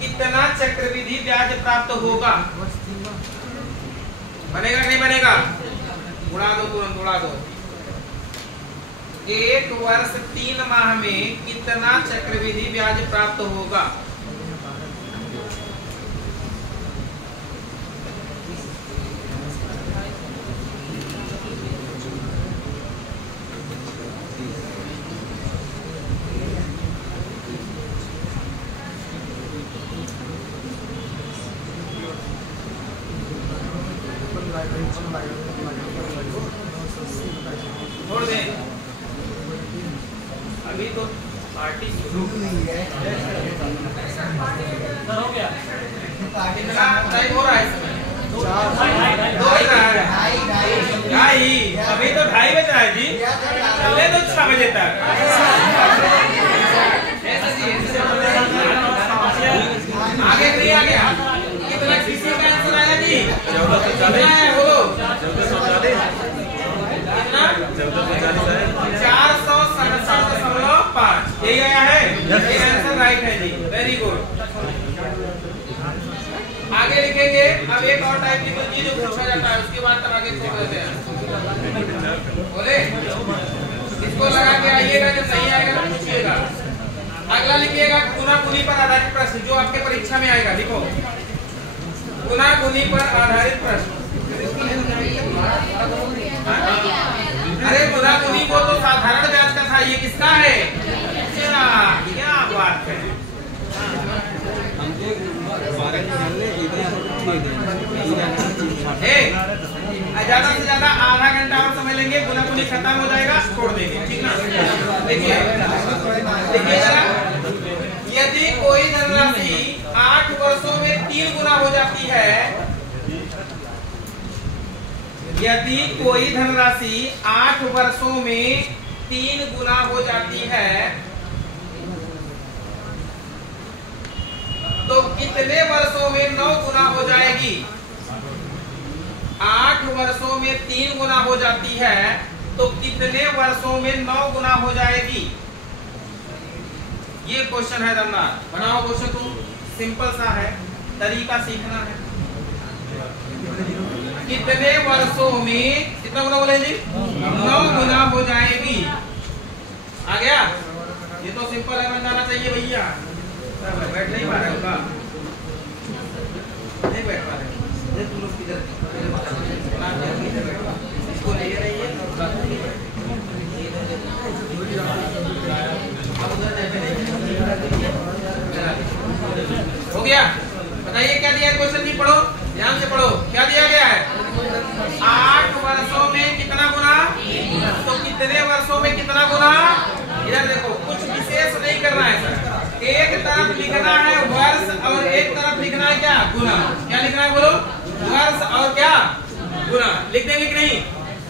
कितना चक्रवृद्धि ब्याज प्राप्त होगा? बनेगा नहीं बनेगा? उड़ा दो तुरंत, उड़ा दो। 1 वर्ष 3 माह में कितना चक्रवृद्धि ब्याज प्राप्त होगा? छोड़ दे, अभी तो पार्टी शुरू हो गया। कितना टाइम हो रहा है इसमें? 2 बज रहा है। ढाई, अभी तो 2:30 बज रहा है जी। चले तो 6 बजे तक। आगे नहीं आ गया। कितना किसी का आंसर आया जी? 1440। बोलो 1440। 467.5 यही आया है। ये आंसर राइट है जी, वेरी गुड। आगे लिखेंगे। अब एक और टाइप की चीज जो पूछा जाता है उसके बाद तब आगे छोड़ देते हैं। बोले इसको लगा के आइएगा, जब सही आएगा तो पूछिएगा। अगला लिखिएगा गुना गुनी पर आधारित प्रश्न, जो आपके परीक्षा में आएगा। लिखो गुना गुनी पर आधारित प्रश्न। अरे गुना गुनी वो तो साधारण ब्याज का था, ये किसका है? क्या बात है। ज्यादा से ज्यादा आधा घंटा और समय लेंगे, गुना गुनी खत्म हो जाएगा, छोड़ देंगे, ठीक ना? देखिए देखिए जरा, यदि कोई धनराशि 8 वर्षों में 3 गुना हो जाती है, यदि कोई धनराशि 8 वर्षों में 3 गुना हो जाती है तो कितने वर्षों में 9 गुना हो जाएगी? 8 वर्षों में 3 गुना हो जाती है तो कितने वर्षों में 9 गुना हो जाएगी? ये क्वेश्चन है दमदार। बनाओ क्वेश्चन, तुम सिंपल सा है, तरीका सीखना है। कितने वर्षों में कितना गुना बोले जी? 9 गुना हो जाएगी। आ गया? ये तो सिंपल है, बन जाना चाहिए भैया। बैठ नहीं पा रहे होगा, नहीं बैठ पा रहे तुम लोग किधर? इसको ले रही है हो गया। बताइए क्या दिया क्वेश्चन जी, पढ़ो। ध्यान से पढ़ो, क्या दिया गया है? 8 वर्षों में कितना गुना, तो कितने वर्षों में कितना गुना। इधर देखो, कुछ विशेष नहीं करना है सर, एक तरफ लिखना है वर्ष और एक तरफ लिखना है क्या, गुना। क्या लिखना है बोलो, वर्ष और क्या, गुना। लिख देंगे कि नहीं?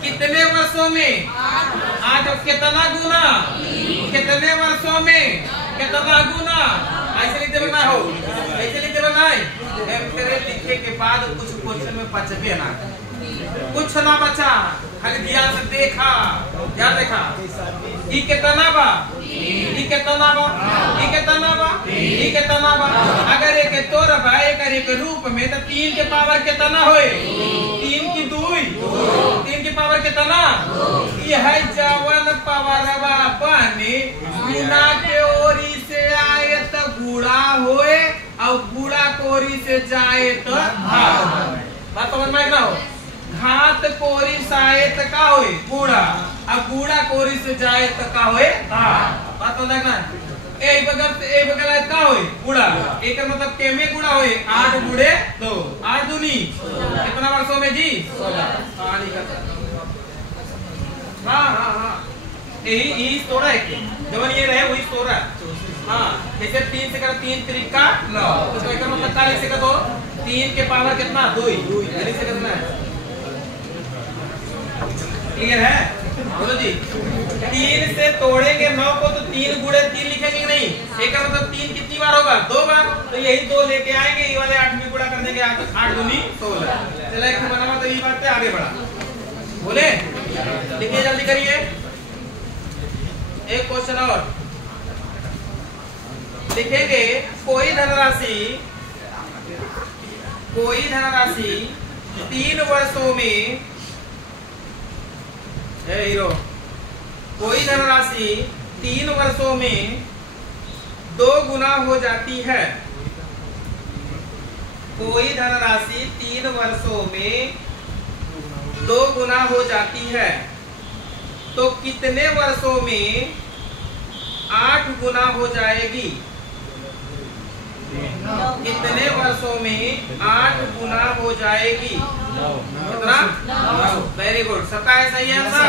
कितने वर्षों में, आज कितना गुना, कितने वर्षों में कितना गुना, ऐसे लिखते बनना हो, ऐसे लिखते बनना है। तेरे लिखे के बाद कुछ क्वेश्चन में बचबे ना, कुछ ना बचा, खाली ध्यान से देखा, क्या देखा, ई कितना बा, ई कितना बा, ई कितना बा, ई कितना बा। अगर एक तोर बा एक रूप में तो 3 के पावर कितना होए, 3 की 2, 3 की पावर कितना, यह जवन पावरवा बने गुना के ओरी से आए तो गुड़ा होए और गुड़ा कोरी से जाए तो भाग। बात समझ में ना हो, घात कोरी सायत का होए गुड़ा, अब गुड़ा कोरी से जाए तो का होए भाग। बात समझ ना, ए बगल का होए गुड़ा, एक मतलब के में गुड़ा होए 8 गुड़े 2, 8 दूनी कितना वर्षों में जी 16। हाँ, यही तोड़ा है, जब ये रहे वही तोड़ा। हाँ, जैसे 3 से कर 3 त्रिका 9, तो एक मतलब 40 से कर दो 3 के पावर कितना 2 से कितना है, क्लियर है बोलो जी। 3 से तोड़ेंगे 9 को तो 3 गुड़े 3 लिखेंगे कि नहीं, एक मतलब 3 कितनी बार होगा, 2 बार, तो यही 2 लेके आएंगे, ये वाले 8 में गुड़ा कर देंगे, 8 दूनी 16। चला एक बनावा तो ये बात पे आगे बढ़ा, बोले लिखिए जल्दी करिए। एक क्वेश्चन और लिखेंगे, कोई धनराशि 3 वर्षों में, हीरो, कोई धनराशि 3 वर्षों में 2 गुना हो जाती है। कोई धनराशि 3 वर्षों में 2 गुना हो जाती है, तो कितने वर्षों में 8 गुना हो जाएगी। कितने वर्षों में 8 गुना हो जाएगी, कितना, वेरी गुड, सबका है सही आंसर,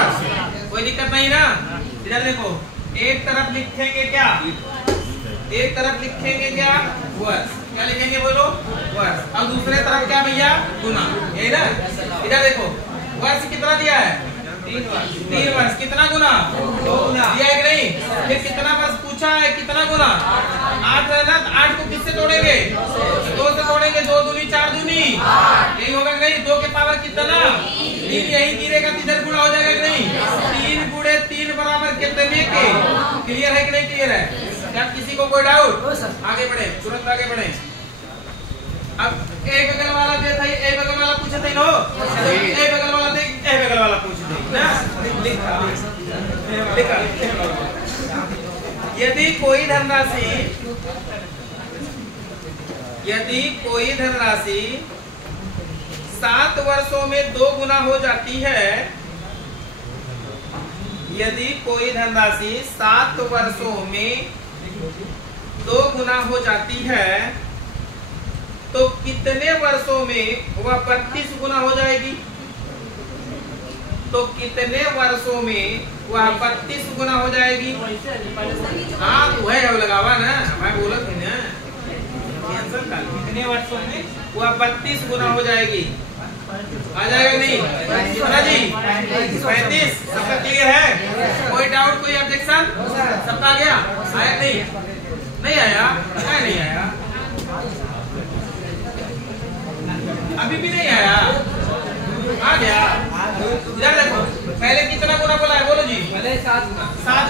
कोई दिक्कत नहीं ना। इधर देखो, एक तरफ लिखेंगे क्या, एक तरफ लिखेंगे क्या वर्ष, क्या लिखेंगे बोलो वर्ष, और दूसरे तरफ क्या भैया गुना, यही ना। इधर देखो, वर्ष कितना दिया है, 3 वर्ष, कितना गुना 2 गुना दिया है कि नहीं। फिर कितना वर्ष पूछा है, कितना गुना 8 है ना, 8 को किससे तोड़ेंगे, 2 से तोड़ेंगे, 2 दूनी 4 दूनी, यही होगा कि नहीं। 2 के पावर कितना 3, यही गिरेगा तो इधर गुणा हो जाएगा कि नहीं। 3 गुणे 3 बराबर कितने के, क्लियर है कि नहीं, क्लियर है। क्या किसी को कोई डाउट, आगे बढ़े, तुरंत आगे बढ़े। अब एक बगल वाला दे था, एक बगल वाला पूछे थे नो, एक बगल वाला दे, एक बगल वाला पूछे थे ना, लिखा। यदि कोई धनराशि 7 वर्षों में 2 गुना हो जाती है, यदि कोई धनराशि 7 वर्षों में 2 गुना हो जाती है, तो कितने वर्षों में वह 32 गुना हो जाएगी। तो कितने वर्षों में वह 32 गुना हो जाएगी। हाँ तो है लगावा ना, मैं बोला थी ना, कितने वर्षों में वह 32 गुना हो जाएगी। आ जाएगा नहीं सोना जी, 35, सबका क्लियर है, कोई डाउट, कोई ऑब्जेक्शन, सबका आ गया, आया नहीं आया, नहीं आया, अभी भी नहीं आया, आ गया। इधर देखो, पहले कितना गुना बोला है, बोलो जी, पहले 7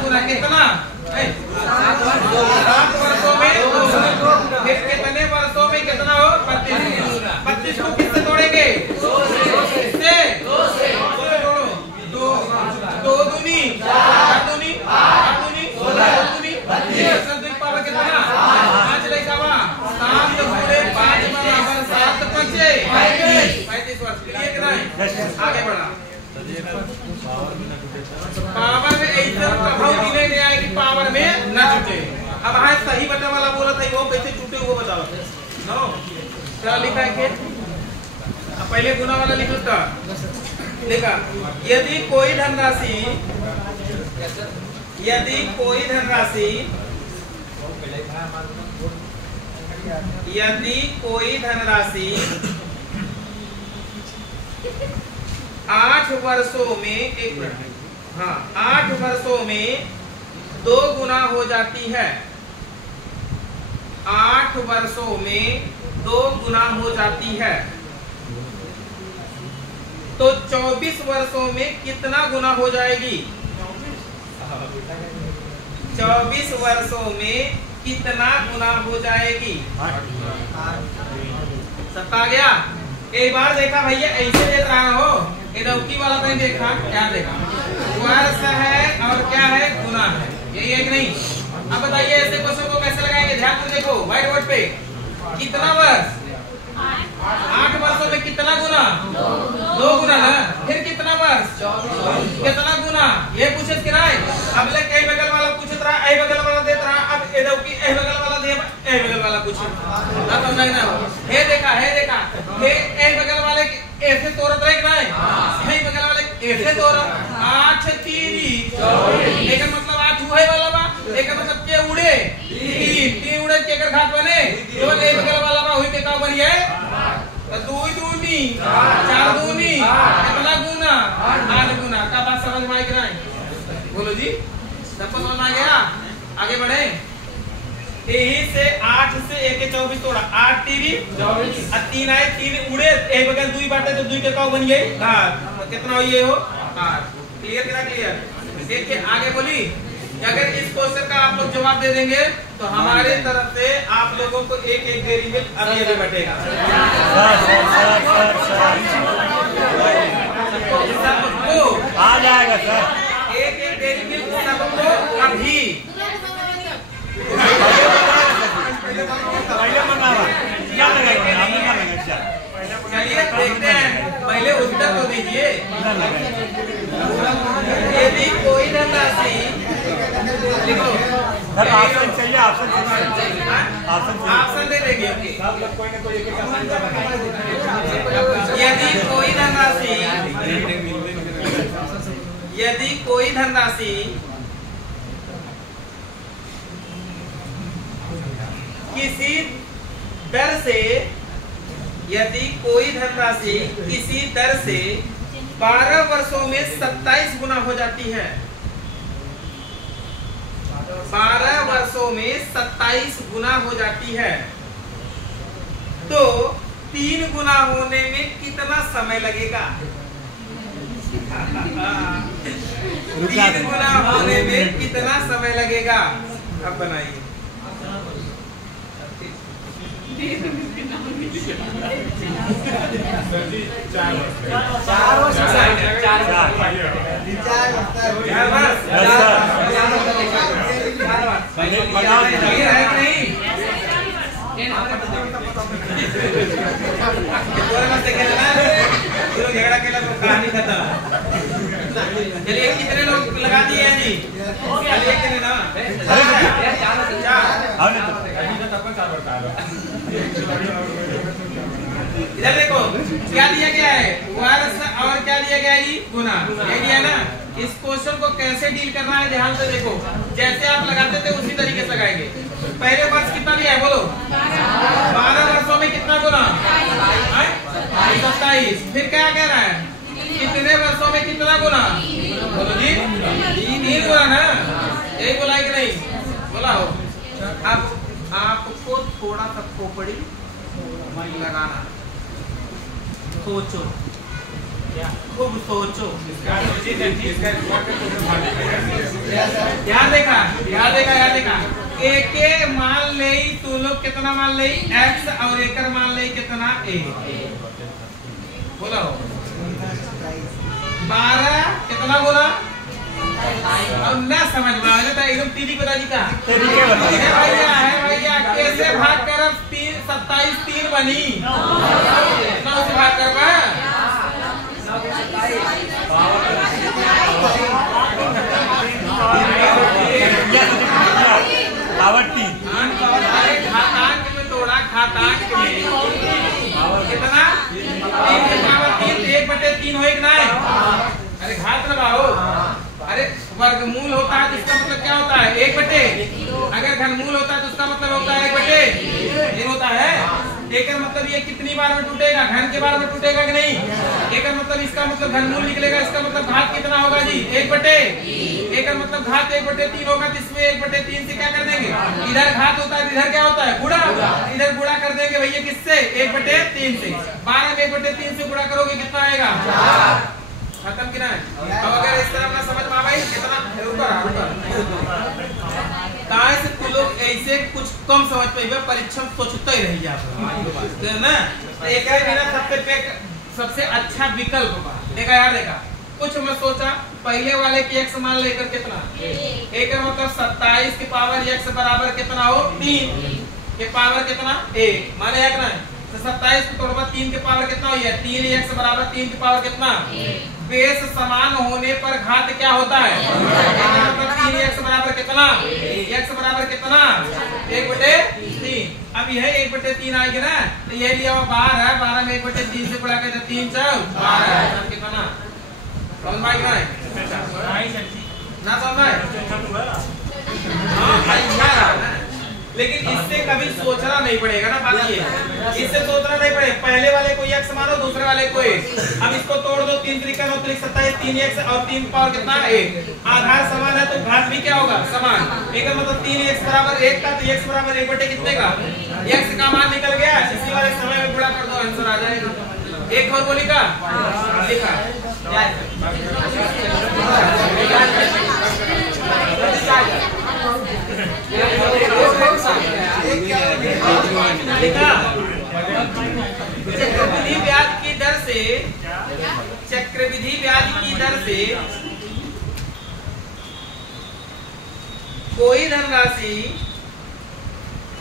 गुना, कितना 7 वर्षों में 2, फिर कितने वर्षों में कितना हो 32 को किससे तोड़ेंगे, 2 से तोड़ो, 2 दूनी 4 दूनी 8 दूनी 16 दूनी 32 पावर कितना 5 लेगा 7 गुणे 5 बराबर 7 5 35 वर्ष, क्लियर कितना है, आगे बढ़ा। पावर में ऐसा प्रभाव दिले नहीं आए कि पावर में न जुटे। अब हाँ सही बटन वाला बोला था वो कैसे टूटे वो बताओ। नो क्या लिखा है कि पहले गुना वाला लिखो था। देखा, यदि कोई धनराशि यदि कोई धनराशि 8 वर्षों में 8 वर्षों में 2 गुना हो जाती है। 8 वर्षों में 2 गुना हो जाती है, तो 24 वर्षों में कितना गुना हो जाएगी? 24 वर्षों में कितना गुना हो जाएगी? सबका आ गया? एक बार देखा भैया, ऐसे देख रहा हो, इनौकी वाला कहीं देखा? क्या देखा? वर्ष है और क्या है? गुना है। यही है कि नहीं? अब बताइए ऐसे क्वेश्चन को कैसे लगाएंगे? ध्यान से देखो व्हाइट बोर्ड पे। कितना वर्ष? 8 वर्षों में कितना गुना? 2 गुना ना। फिर कितना वर्ष? कितना गुना? ये पूछे किराए। अब ले ए बगल वाला पूछत रहा, ए बगल वाला देत रहा, अब ए दौकी ए बगल वाला दे, ए बगल वाला पूछे ना, समझ ना हो। हे देखा हे ए बगल वाले ऐसे तोड़त रहे कि नहीं? हे बगल वाले ऐसे तोड़त। 8 3 लेकिन मतलब 8 हुए वाला बा, लेकिन मतलब के उड़े 3 उड़े के कर घाट बने, जो ए बगल वाला बा हुई के का बनिए 2 दूनी 4 दूनी कितना गुना? 8 गुना। का बात समझ में आई कि नहीं? बोलो जी, सबको समझ में आ गया? आगे बढ़े। यही से 8 से 1 के 24 तोड़ा, 8 3 24, 3 आए 3 उड़े, एक बगल 2 बाटे तो 2 के का बन गए घाट। कितना हो ये हो? 8। क्लियर कितना? क्लियर। देखिए आगे बोली, अगर इस क्वेश्चन का आप लोग जवाब दे देंगे तो हमारे तरफ से आप लोगों को एक डेयरी मिल्क अभी बटेगा। सबको आ जाएगा सर, एक डेयरी मिल्क सबको अभी। पहले मंगावा क्या लगेगा? चलिए देखते हैं, पहले उत्तर तो दीजिए। यदि कोई धनराशि लिखो, ऑप्शन चाहिए, ऑप्शन दे देंगे। यदि कोई धनराशि किसी दर से 12 वर्षों में 27 गुना हो जाती है। 12 वर्षों में 27 गुना हो जाती है, तो 3 गुना होने में कितना समय लगेगा? 3 गुना होने में कितना समय लगेगा? अब बनाइए। 4 झगड़ा के लोग कहानी खत्म। चलिए कितने लोग लगा दिए हैं जी? चलिए कितने ना? इधर देखो क्या दिया गया है? वर्ष और क्या दिया गया है जी? गुना। ये दिया ना। इस क्वेश्चन को कैसे डील करना है ध्यान से देखो। जैसे आप लगाते थे उसी तरीके से लगाएंगे। पहले वर्ष कितना दिया है बोलो? 12 वर्षों में कितना गुना? 27। फिर क्या कह रहा है? कितने वर्षों में कितना गुना? बोलो जी 3 गुना ना। यही बोला कि नहीं? बोला हो। अब आपको थोड़ा सा खोपड़ी लगाना, सोचो, खूब सोचो। याद देखा एक मान ले, तू लोग कितना मान ले? x और एकर मान ले कितना? a। बोला हो 12 कितना बोला? अब ना समझ में आ जाता एकदम तीरी बताजी का भैया कैसे भाग कर 27 3 बनी 9 से भाग कर घातांक में तोड़ा, घातांक में कितना? 3 3 हो एक ना है? अरे घात लगाओ। अरे वर्गमूल होता है तो इसका मतलब क्या होता है? 1/। अगर घनमूल होता है तो उसका मतलब होता है 1/3 होता है। एक मतलब ये कितनी बार में टूटेगा? घन के बार में टूटेगा कि नहीं? एक मतलब इसका मतलब घनमूल निकलेगा, इसका मतलब घात कितना होगा जी? 1/। एक मतलब घात 1/3 होगा तो इसमें 1/3 से क्या कर देंगे? इधर घात होता है, इधर क्या होता है? गुणा। इधर गुणा कर देंगे भैया किससे? 1/3 से। 12 में 1/3 से गुणा करोगे कितना आएगा? खत्म कि नहीं? अब अगर इस तरह अपना समझ में भाई कितना कहा से तू लोग ऐसे कुछ कम समझ पाइबे, परीक्षण सोचते ही रहिए आप ना। तो एक सबसे अच्छा विकल्प बा। देखा यार, देखा कुछ मैं सोचा पहले वाले की x मान लेकर कितना? एक मतलब 27 की पावर x बराबर कितना हो? 3 के पावर कितना? 1 माने है कि नहीं? तो 27 को तोड़वा 3 के पावर कितना हो? 3x बराबर 3 की पावर कितना? बेस समान होने पर घात क्या होता है? मतलब 3x बराबर कितना? x बराबर कितना? 1/3। अब यह 1/3 आएगी ना, तो ये लिया 12 है। 12 में 1/3 से गुणा कर 3 4 12 कितना? समझ में आएगा ना? समझ में? लेकिन इससे कभी सोचना नहीं पड़ेगा ना। बात ये इससे सोचना नहीं पड़ेगा। पहले वाले को x मानो, दूसरे वाले को 1। अब इसको तोड़ दो। 3 त्रिका 9 त्रिक 27, 3x और 3 पावर कितना? 1। आधार समान है तो घात भी क्या होगा? समान। एक मतलब 3x बराबर 1 का, तो x बराबर 1/, कितने का? x का मान निकल गया। इसी वाले समय में गुणा कर दो, आंसर आ जाएगा। एक और बोली का लिखा चक्रवृद्धि ब्याज की दर से, चक्रवृद्धि ब्याज की दर से कोई धनराशि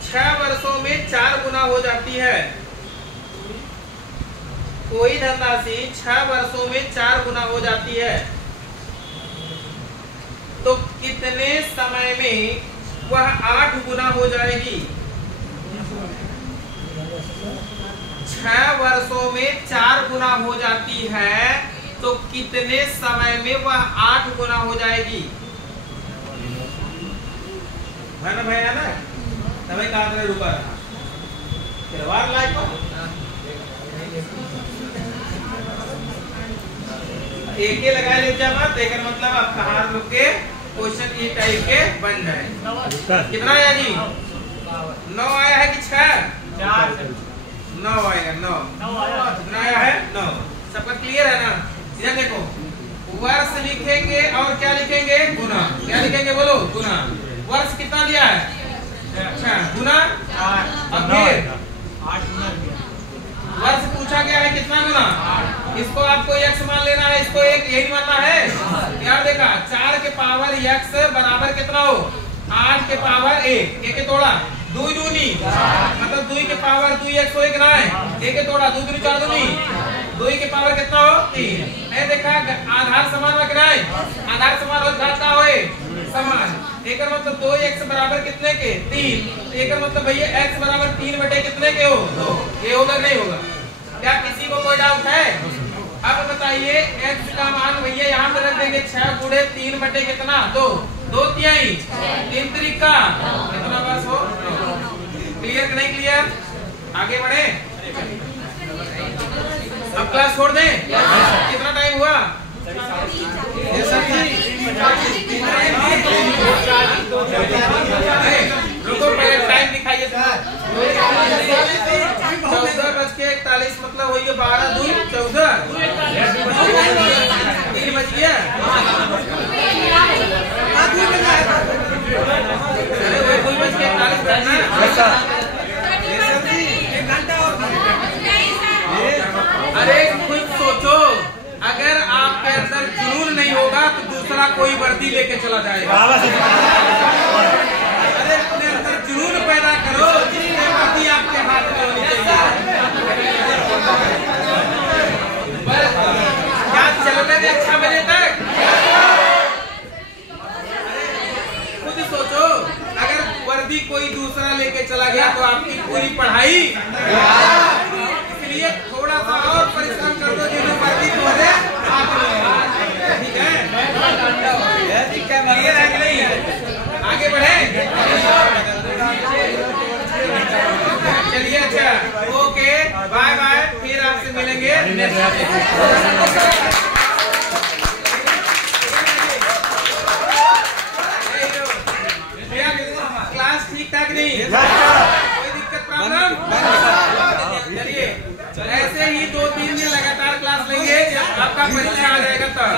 6 वर्षों में 4 गुना हो जाती है। कोई धनराशि 6 वर्षों में 4 गुना हो जाती है, तो कितने समय में वह 8 गुना हो जाएगी? 6 वर्षों में 4 गुना हो जाती है, तो कितने समय में वह 8 गुना हो जाएगी? है ना भाई, है ना? તમે કાતરે રૂપા વાર લાયકો एक ही लगा ले जमा देकर मतलब आप कहां रुक के क्वेश्चन ये टाइप के बन जाए। कितना आया जी? 9 आया है कि 6? 9 आएगा। 9 कितना आया है? 9। सबका क्लियर है ना? इधर देखो, वर्ष लिखेंगे और क्या लिखेंगे? गुना। क्या लिखेंगे बोलो? गुना। वर्ष कितना दिया है? अच्छा, गुना और फिर 8 गुना वर्ष पूछा गया है कितना गुना? इसको आपको x मान लेना है, इसको एक यही मानना है। यार देखा 4 के पावर x बराबर कितना हो? 8 के पावर 1 के तोड़ा 2 दूनी मतलब 2 के पावर 2x हो एक ना है, 1 के तोड़ा 2 दूनी 4 दूनी 2 के पावर कितना हो? 3। है देखा आधार समान में कितना है? आधार समान हो घात का होए समान। एक मतलब 2x बराबर कितने के? 3। एक मतलब भैया x बराबर 3 बटे कितने के हो? 2। ये होगा नहीं होगा? क्या किसी को कोई डाउट है? अब बताइए x का मान भैया यहाँ पे रख देंगे 6 गुणे 3 बटे कितना? 2। 2 तिहाई 3 त्रिका कितना बस हो? क्लियर कि नहीं क्लियर? आगे बढ़े। अब क्लास छोड़ दें? कितना टाइम हुआ? रुको पहले टाइम दिखाइए। 14:41 मतलब हुई 12 2 14 3 बज गया। अरे वही 2:41 करना। अरे खुद सोचो, अगर आपके अंदर जुनून नहीं होगा तो दूसरा कोई वर्दी लेके चला जाएगा। अरे अपने अंदर जुनून पैदा करो, जिससे वर्दी आपके हाथ में होनी चाहिए। क्या चलने में 6 बजे तक? खुद सोचो, अगर वर्दी कोई दूसरा लेके चला गया तो आपकी पूरी पढ़ाई। इसलिए थोड़ा सा और परिश्रम कर दो, जिन्हें वर्दी क्लास ठीक ठाक नहीं, कोई दिक्कत प्रॉब्लम? चलिए ऐसे ही 2-3 दिन लगातार क्लास लेंगे, जब आपका परीक्षा आ जाएगा तब।